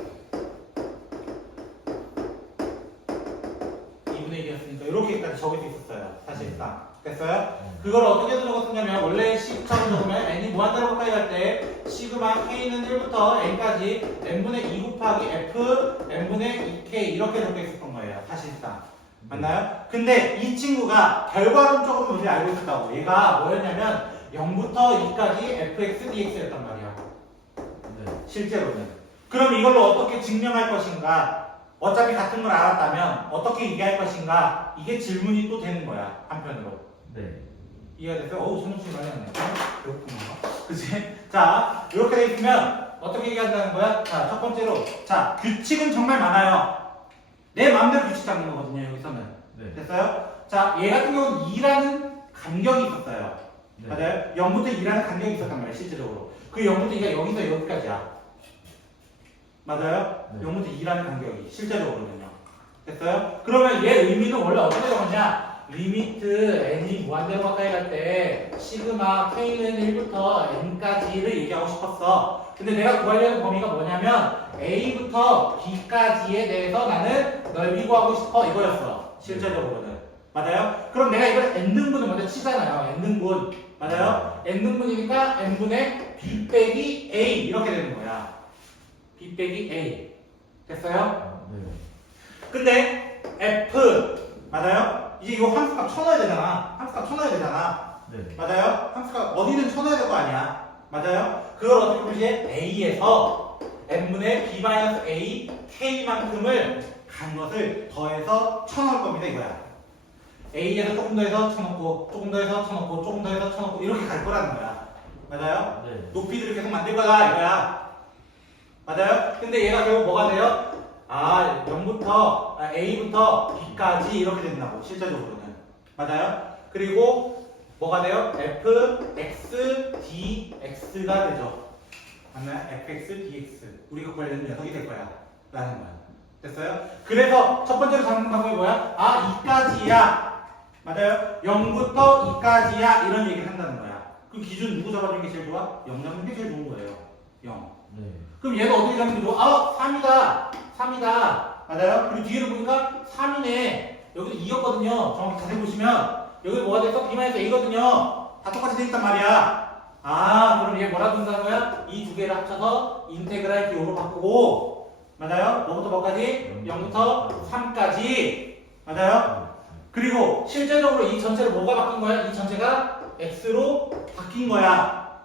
2분의 1이었으니까 이렇게까지 적을 수 있었어요. 사실상 됐어요? 그걸 어떻게 적었냐면 원래 C처럼 적으면 n이 무한대로 가까이 갈 때 시그마 k는 1부터 n까지 n분의 2 곱하기 f n분의 2k 이렇게 적혀 있었던 거예요. 사실상 맞나요? 근데 이 친구가 결과론적으로 우리 알고 있었다고. 얘가 뭐였냐면 0부터 2까지 fx dx였단 말이야. 실제로는. 그럼 이걸로 어떻게 증명할 것인가? 어차피 같은 걸 알았다면 어떻게 얘기할 것인가? 이게 질문이 또 되는 거야. 한편으로. 이해가 됐어요? 어우, 손톱이 많이 났네. 그렇구나. 그치? 자, 이렇게 돼 있으면 어떻게 얘기한다는 거야? 자, 첫 번째로. 자, 규칙은 정말 많아요. 내 마음대로 규칙 잡는 거거든요, 여기서는. 됐어요? 자, 얘 같은 경우는 2라는 간격이 있었어요. 맞아요? 0부터 2라는 간격이 있었단 말이에요, 실제적으로. 그 0부터 2가 여기서 여기까지야. 맞아요? 0부터 2라는 간격이 실제적으로는요. 됐어요? 그러면 얘 의미는 원래 어떻게 적었냐? 리미트 n이 무한대로 가까이 갈 때 시그마 k는 1부터 n까지를 얘기하고 싶었어. 근데 내가 구하려는 범위가 뭐냐면 a부터 b까지에 대해서 나는 넓이 구하고 싶어 이거였어. 실제적으로는. 맞아요? 그럼 내가 이걸 n등분을 먼저 치잖아요. n등분. 맞아요? n등분이니까 n분의 b 빼기 a 이렇게 되는 거야. b 빼기 a. 됐어요? 근데 f 맞아요? 이제 이거 함수값 쳐넣어야 되잖아. 함수값 쳐넣어야 되잖아. 맞아요? 함수값 어디든 쳐넣어야 될 거 아니야. 맞아요? 그걸 어떻게 보지? a에서 n분의 b-a k만큼을 간 것을 더해서 쳐넣을 겁니다. 이거야. a에서 조금 더 해서 쳐넣고 조금 더 해서 쳐넣고 조금 더 해서 쳐넣고 이렇게 갈 거라는 거야. 맞아요? 높이들을 계속 만들 거다 이거야. 맞아요? 근데 얘가 결국 뭐가 돼요? A부터 B까지 이렇게 된다고, 실제적으로는. 맞아요? 그리고 뭐가 돼요? f, x, dx가 되죠. 맞나요? fx, dx. 우리가 구하려는 녀석이 될 거야. 라는 거야. 됐어요? 그래서 첫 번째로 잡는 방법이 뭐야? 2까지야. 맞아요? 0부터 2까지야. 이런 얘기를 한다는 거야. 그럼 기준 누구 잡아주는 게 제일 좋아? 0 잡는 게 제일 좋은 거예요. 0. 그럼 얘가 어떻게 잡는 게 좋아? 3이다. 3이다. 맞아요? 그리고 뒤에를 보니까 3이네. 여기도 2였거든요. 정확히 자세히 보시면 여기 뭐가 됐어? b-a거든요. 다 똑같이 돼 있단 말이야. 그럼 얘 뭐라 준다는 거야? 이 두 개를 합쳐서 인테그랄 기호로 바꾸고 맞아요? 뭐부터 뭐까지? 0부터 3까지. 맞아요? 그리고 실제적으로 이 전체를 뭐가 바뀐 거야? 이 전체가 x로 바뀐 거야.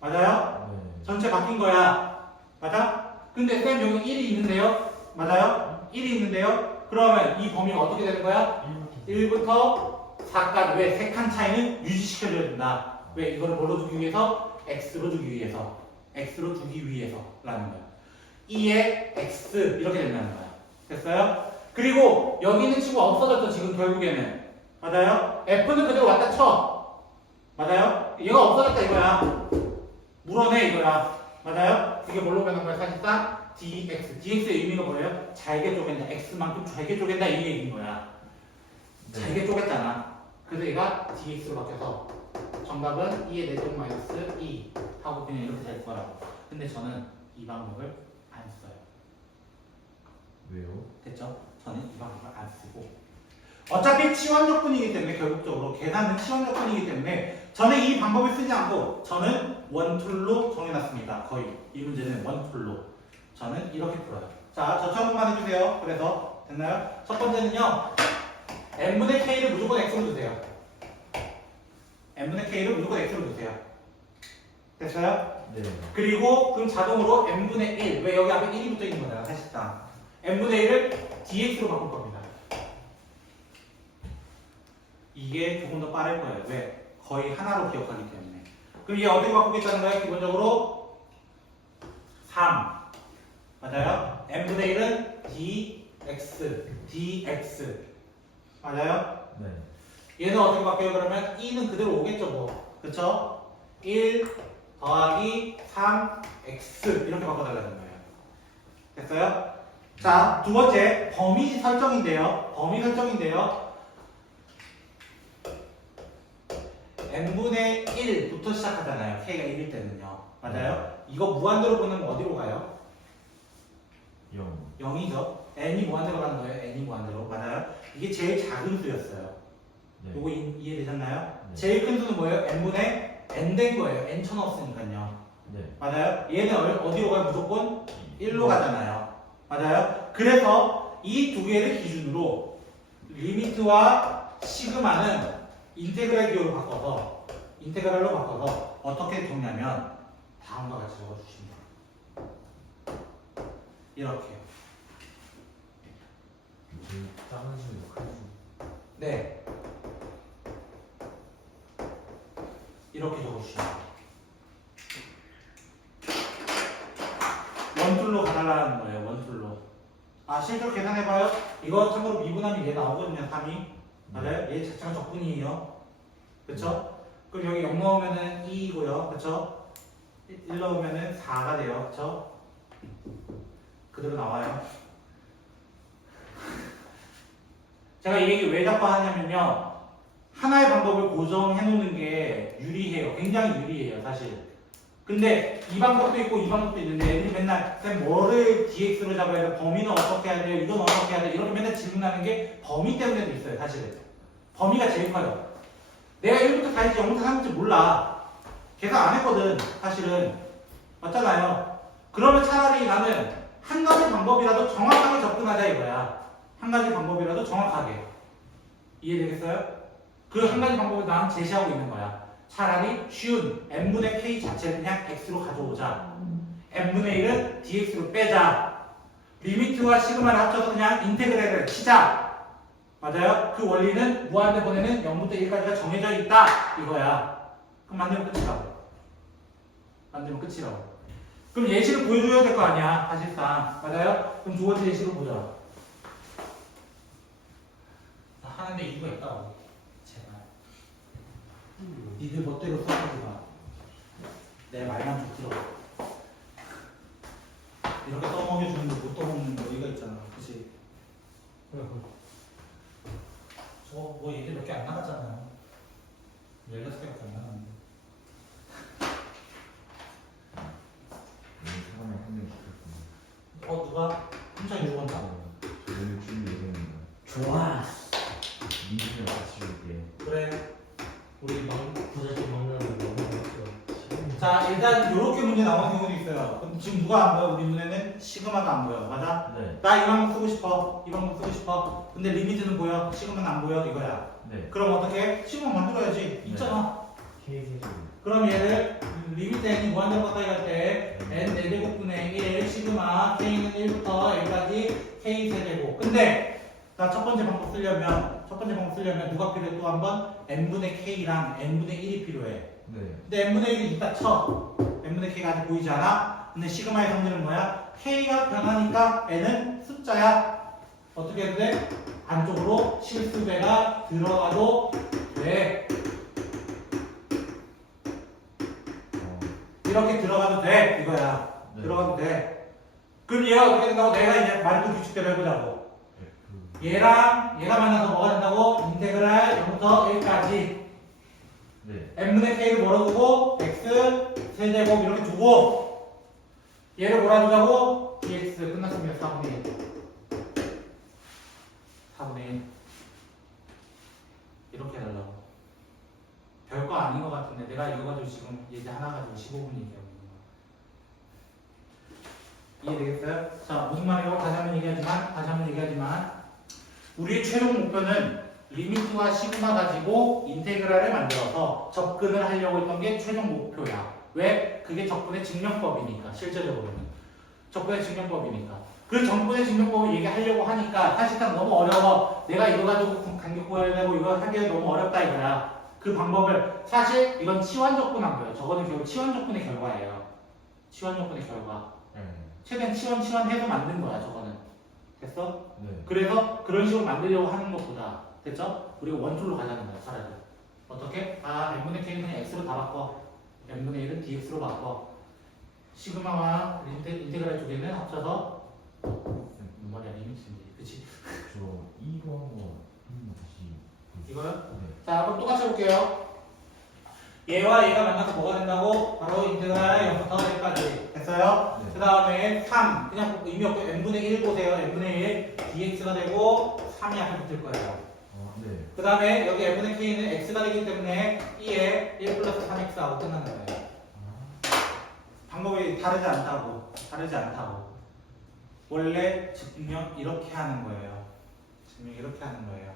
맞아요? 전체 바뀐 거야. 맞아? 근데 쌤 여기 1이 있는데요? 맞아요? 1이 있는데요? 그러면 이 범위가 어떻게 되는 거야? 1부터 4까지. 왜? 3칸 차이는 유지시켜줘야 된다. 왜? 이거를 뭘로 주기 위해서? x로 주기 위해서. x로 주기 위해서. 라는 거야. 2에 x 이렇게 된다는 거야. 됐어요? 그리고 여기 있는 친구가 없어졌죠, 지금 결국에는. 맞아요? f는 그대로 왔다 쳐. 맞아요? 얘가 없어졌다 이거야. 물어내 이거야. 맞아요? 이게 뭘로 변한 거야? 사실상 dx. dx의 의미가 뭐예요? 잘게 쪼갠다. x만큼 잘게 쪼갠다 이 얘기인 거야. 잘게 쪼갰잖아. 그래서 얘가 dx로 바뀌어서 정답은 2의 4제곱 마이너스 2 하고 그냥 이렇게 될 거라고. 근데 저는 이 방법을 안 써요. 왜요? 됐죠? 저는 이 방법을 안 쓰고 어차피 치환 조건이기 때문에 결국적으로 계산은 치환 조건이기 때문에 저는 이 방법을 쓰지 않고 저는 원툴로 정해놨습니다. 거의 이 문제는 원툴로 저는 이렇게 풀어요. 자, 저처럼만 해주세요. 그래서 됐나요? 첫 번째는요 n분의 k를 무조건 x로 주세요. n분의 k를 무조건 x로 두세요. 됐어요? 네. 그리고 그럼 자동으로 n분의 1, 왜 여기 앞에 1이 붙어 있는 거잖아, 사실상. n분의 1을 dx로 바꿀 겁니다. 이게 조금 더 빠를 거예요. 왜? 거의 하나로 기억하기 때문에. 그럼 얘 어떻게 바꾸겠다는 거예요? 기본적으로 3. 맞아요? n분의 1은 dx. 맞아요? 네. 얘는 어떻게 바뀌어요? 그러면 2는 그대로 오겠죠, 뭐. 그쵸? 1 더하기 3x 이렇게 바꿔달라는 거예요. 됐어요? 자, 두 번째 범위 설정인데요. n분의 1부터 시작하잖아요. k가 1일 때는요. 맞아요? 이거 무한대로 보내면 어디로 가요? 0. 0이죠. n이 무한대로 가는 거예요. n이 무한대로. 맞아요? 이게 제일 작은 수였어요. 네. 요거 이해되셨나요? 네. 제일 큰 수는 뭐예요? n분의 n 된 거예요. n 천 없으니까요. 네. 맞아요? 얘는 어디로 가요? 무조건 1로 가잖아요. 맞아요? 그래서 이 두 개를 기준으로 리미트와 시그마는 인테그랄 기호로 바꿔서 인테그랄로 바꿔서 어떻게 적냐면 다음과 같이 적어주십니다. 이렇게요. 제일 작은 수는 큰 수. 네. 이렇게 적어주십니다. 원툴로 가달라는 거예요. 원툴로. 아, 실제로 계산해봐요. 이거 참고로 미분하면 얘 나오거든요. 3이. 맞아요? 얘 자체가 적분이에요. 그쵸? 그럼 여기 0 넣으면은 2이고요. 그쵸? 1 넣으면은 4가 돼요. 그쵸? 그대로 나와요. 제가 이 얘기 왜 자꾸 하냐면요. 하나의 방법을 고정해 놓는 게 유리해요. 굉장히 유리해요, 사실. 근데 이 방법도 있고 이 방법도 있는데 애들이 맨날 쌤 뭐를 dx로 잡아야 돼? 범위는 어떻게 해야 돼요? 이건 어떻게 해야 돼? 이렇게 맨날 질문하는 게 범위 때문에도 있어요, 사실은. 범위가 제일 커요. 내가 1부터 4인지 0부터 3인지 몰라. 계산 안 했거든, 사실은. 맞잖아요. 그러면 차라리 나는 한 가지 방법이라도 정확하게 접근하자 이거야. 한 가지 방법이라도 정확하게. 이해되겠어요? 그 한 가지 방법을 난 제시하고 있는 거야. 차라리 쉬운 n분의 k 자체를 그냥 x로 가져오자. n분의 1은 dx로 빼자. 리미트와 시그마를 합쳐서 그냥 인테그레이를 치자. 맞아요? 그 원리는 무한대 보내는 0부터 1까지가 정해져 있다. 이거야. 그럼 만들면 끝이라고. 그럼 예시를 보여줘야 될 거 아니야. 사실상. 맞아요? 그럼 두 번째 예시를 보자. 하는데 이유가 있다고. 제발. 니들 멋대로 써보지 마. 내 말만 좀 들어. 이렇게 떠먹여주는데 못 떠먹는 거 이거 있잖아. 그치? 그래, 저거 뭐 얘기 몇 개 안 나갔잖아요. 16개밖에 안 나갔는데. 오늘 사람을 한명 시켰구나. 누가? 혼자 죽었나? 저는 쭉 얘기했는데. 좋아. 민준이랑 같이 줄게. 그래. 우리 부잣집 먹는 거 너무 맛있어. 자, 일단 이렇게 문제 나오는 경우도 있어요. 그럼 지금 누가 안 보여? 우리 눈에는 시그마가 안 보여. 맞아? 네. 나 이 방법 쓰고 싶어. 이 방법 쓰고 싶어. 근데 리미트는 보여. 시그마는 안 보여. 이거야. 네. 그럼 어떻게? 시그마 만들어야지. 있잖아. 케이크. 그럼 얘를 리미트 n이 무한대로 가까이 갈 때 n 4제곱분의 1 시그마 k는 1부터 n까지 k 세제곱. 근데 나 첫 번째 방법 쓰려면 누가 필요해? 또 한 번 n분의 k랑 n분의 1이 필요해. 네. 근데 n분의 1이 있다 쳐. n분의 k가 아직 보이지 않아? 근데 시그마의 성질은 뭐야? k가 변하니까 n은 숫자야. 어떻게 해도 돼? 안쪽으로 실수배가 들어가도 돼. 이렇게 들어가도 돼. 이거야. 네. 들어가도 돼. 그럼 얘가 어떻게 된다고? 내가 이제 말도 규칙대로 해보자고. 네. 얘랑 얘가 만나서 뭐가 된다고? 인테그랄 0부터 1까지 네. n분의 k를 몰아두고 x 세제곱 이렇게 두고 얘를 몰아두자고 dx 끝났습니다. 4분의 1 4분의 1 이렇게 해달라고. 별거 아닌 것 같은데 내가 이거 가지고 지금 얘기 하나 가지고 15분 얘기하고 있는 거야. 이해되겠어요? 자, 무슨 말이에요? 다시 한번 얘기하지만 우리의 최종 목표는 리미트와 시그마 가지고 인테그랄을 만들어서 접근을 하려고 했던 게 최종 목표야. 왜? 그게 적분의 증명법이니까. 실제적으로는 적분의 증명법이니까. 그 적분의 증명법을 얘기하려고 하니까 사실상 너무 어려워. 내가 이거 가지고 간격 구해야 되고 이거 하기가 너무 어렵다 이거야. 그 방법을 사실 이건 치환 적분한 거예요. 저거는 결국 치환 적분의 결과예요. 치환 적분의 결과. 네. 최대한 치환해서 만든 거야. 저거는. 됐어? 네. 그래서 그런 식으로 만들려고 하는 것보다 됐죠? 우리가 원툴로 가자는 거야. 차라리. 어떻게? n분의 k는 그냥 x로 다 바꿔. n분의 1은 dx로 바꿔. 시그마와 인테그랄 두 개는 합쳐서 뭐냐 리미트인데. 그치? 저 이거 한번 다시. 이거요? 네. 자, 그럼 똑같이 해볼게요. 얘와 얘가 만나서 뭐가 된다고? 바로 인테그랄 0부터 1까지 됐어요? 네. 그 다음에 3 그냥 의미 없고 n분의 1 보세요. n분의 1 dx가 되고 3이 앞에 붙을 거예요. 네. 그 다음에 여기 n분의 k는 x가 되기 때문에 2에 1 플러스 3x하고 끝나는 거예요. 방법이 다르지 않다고. 원래 증명 이렇게 하는 거예요. 증명 이렇게 하는 거예요.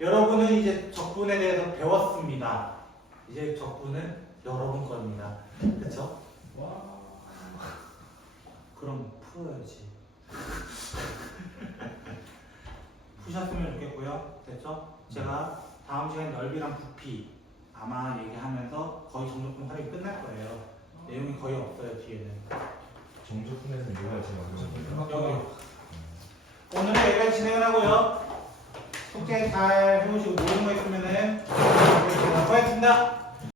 여러분은 이제 적분에 대해서 배웠습니다. 이제 적분은 여러분 겁니다. 그쵸? 그럼 풀어야지. 푸셨으면 좋겠고요. 됐죠? 제가 다음 시간에 넓이랑 부피 아마 얘기하면서 거의 정적분 활용이 끝날 거예요. 내용이 거의 없어요, 뒤에는. 정적분에서 뭐가 제일 어려워요? 여기. 오늘은 여기까지 진행을 하고요. 숙제 잘 해오시고 모르는 거 있으면은 수고하셨습니다.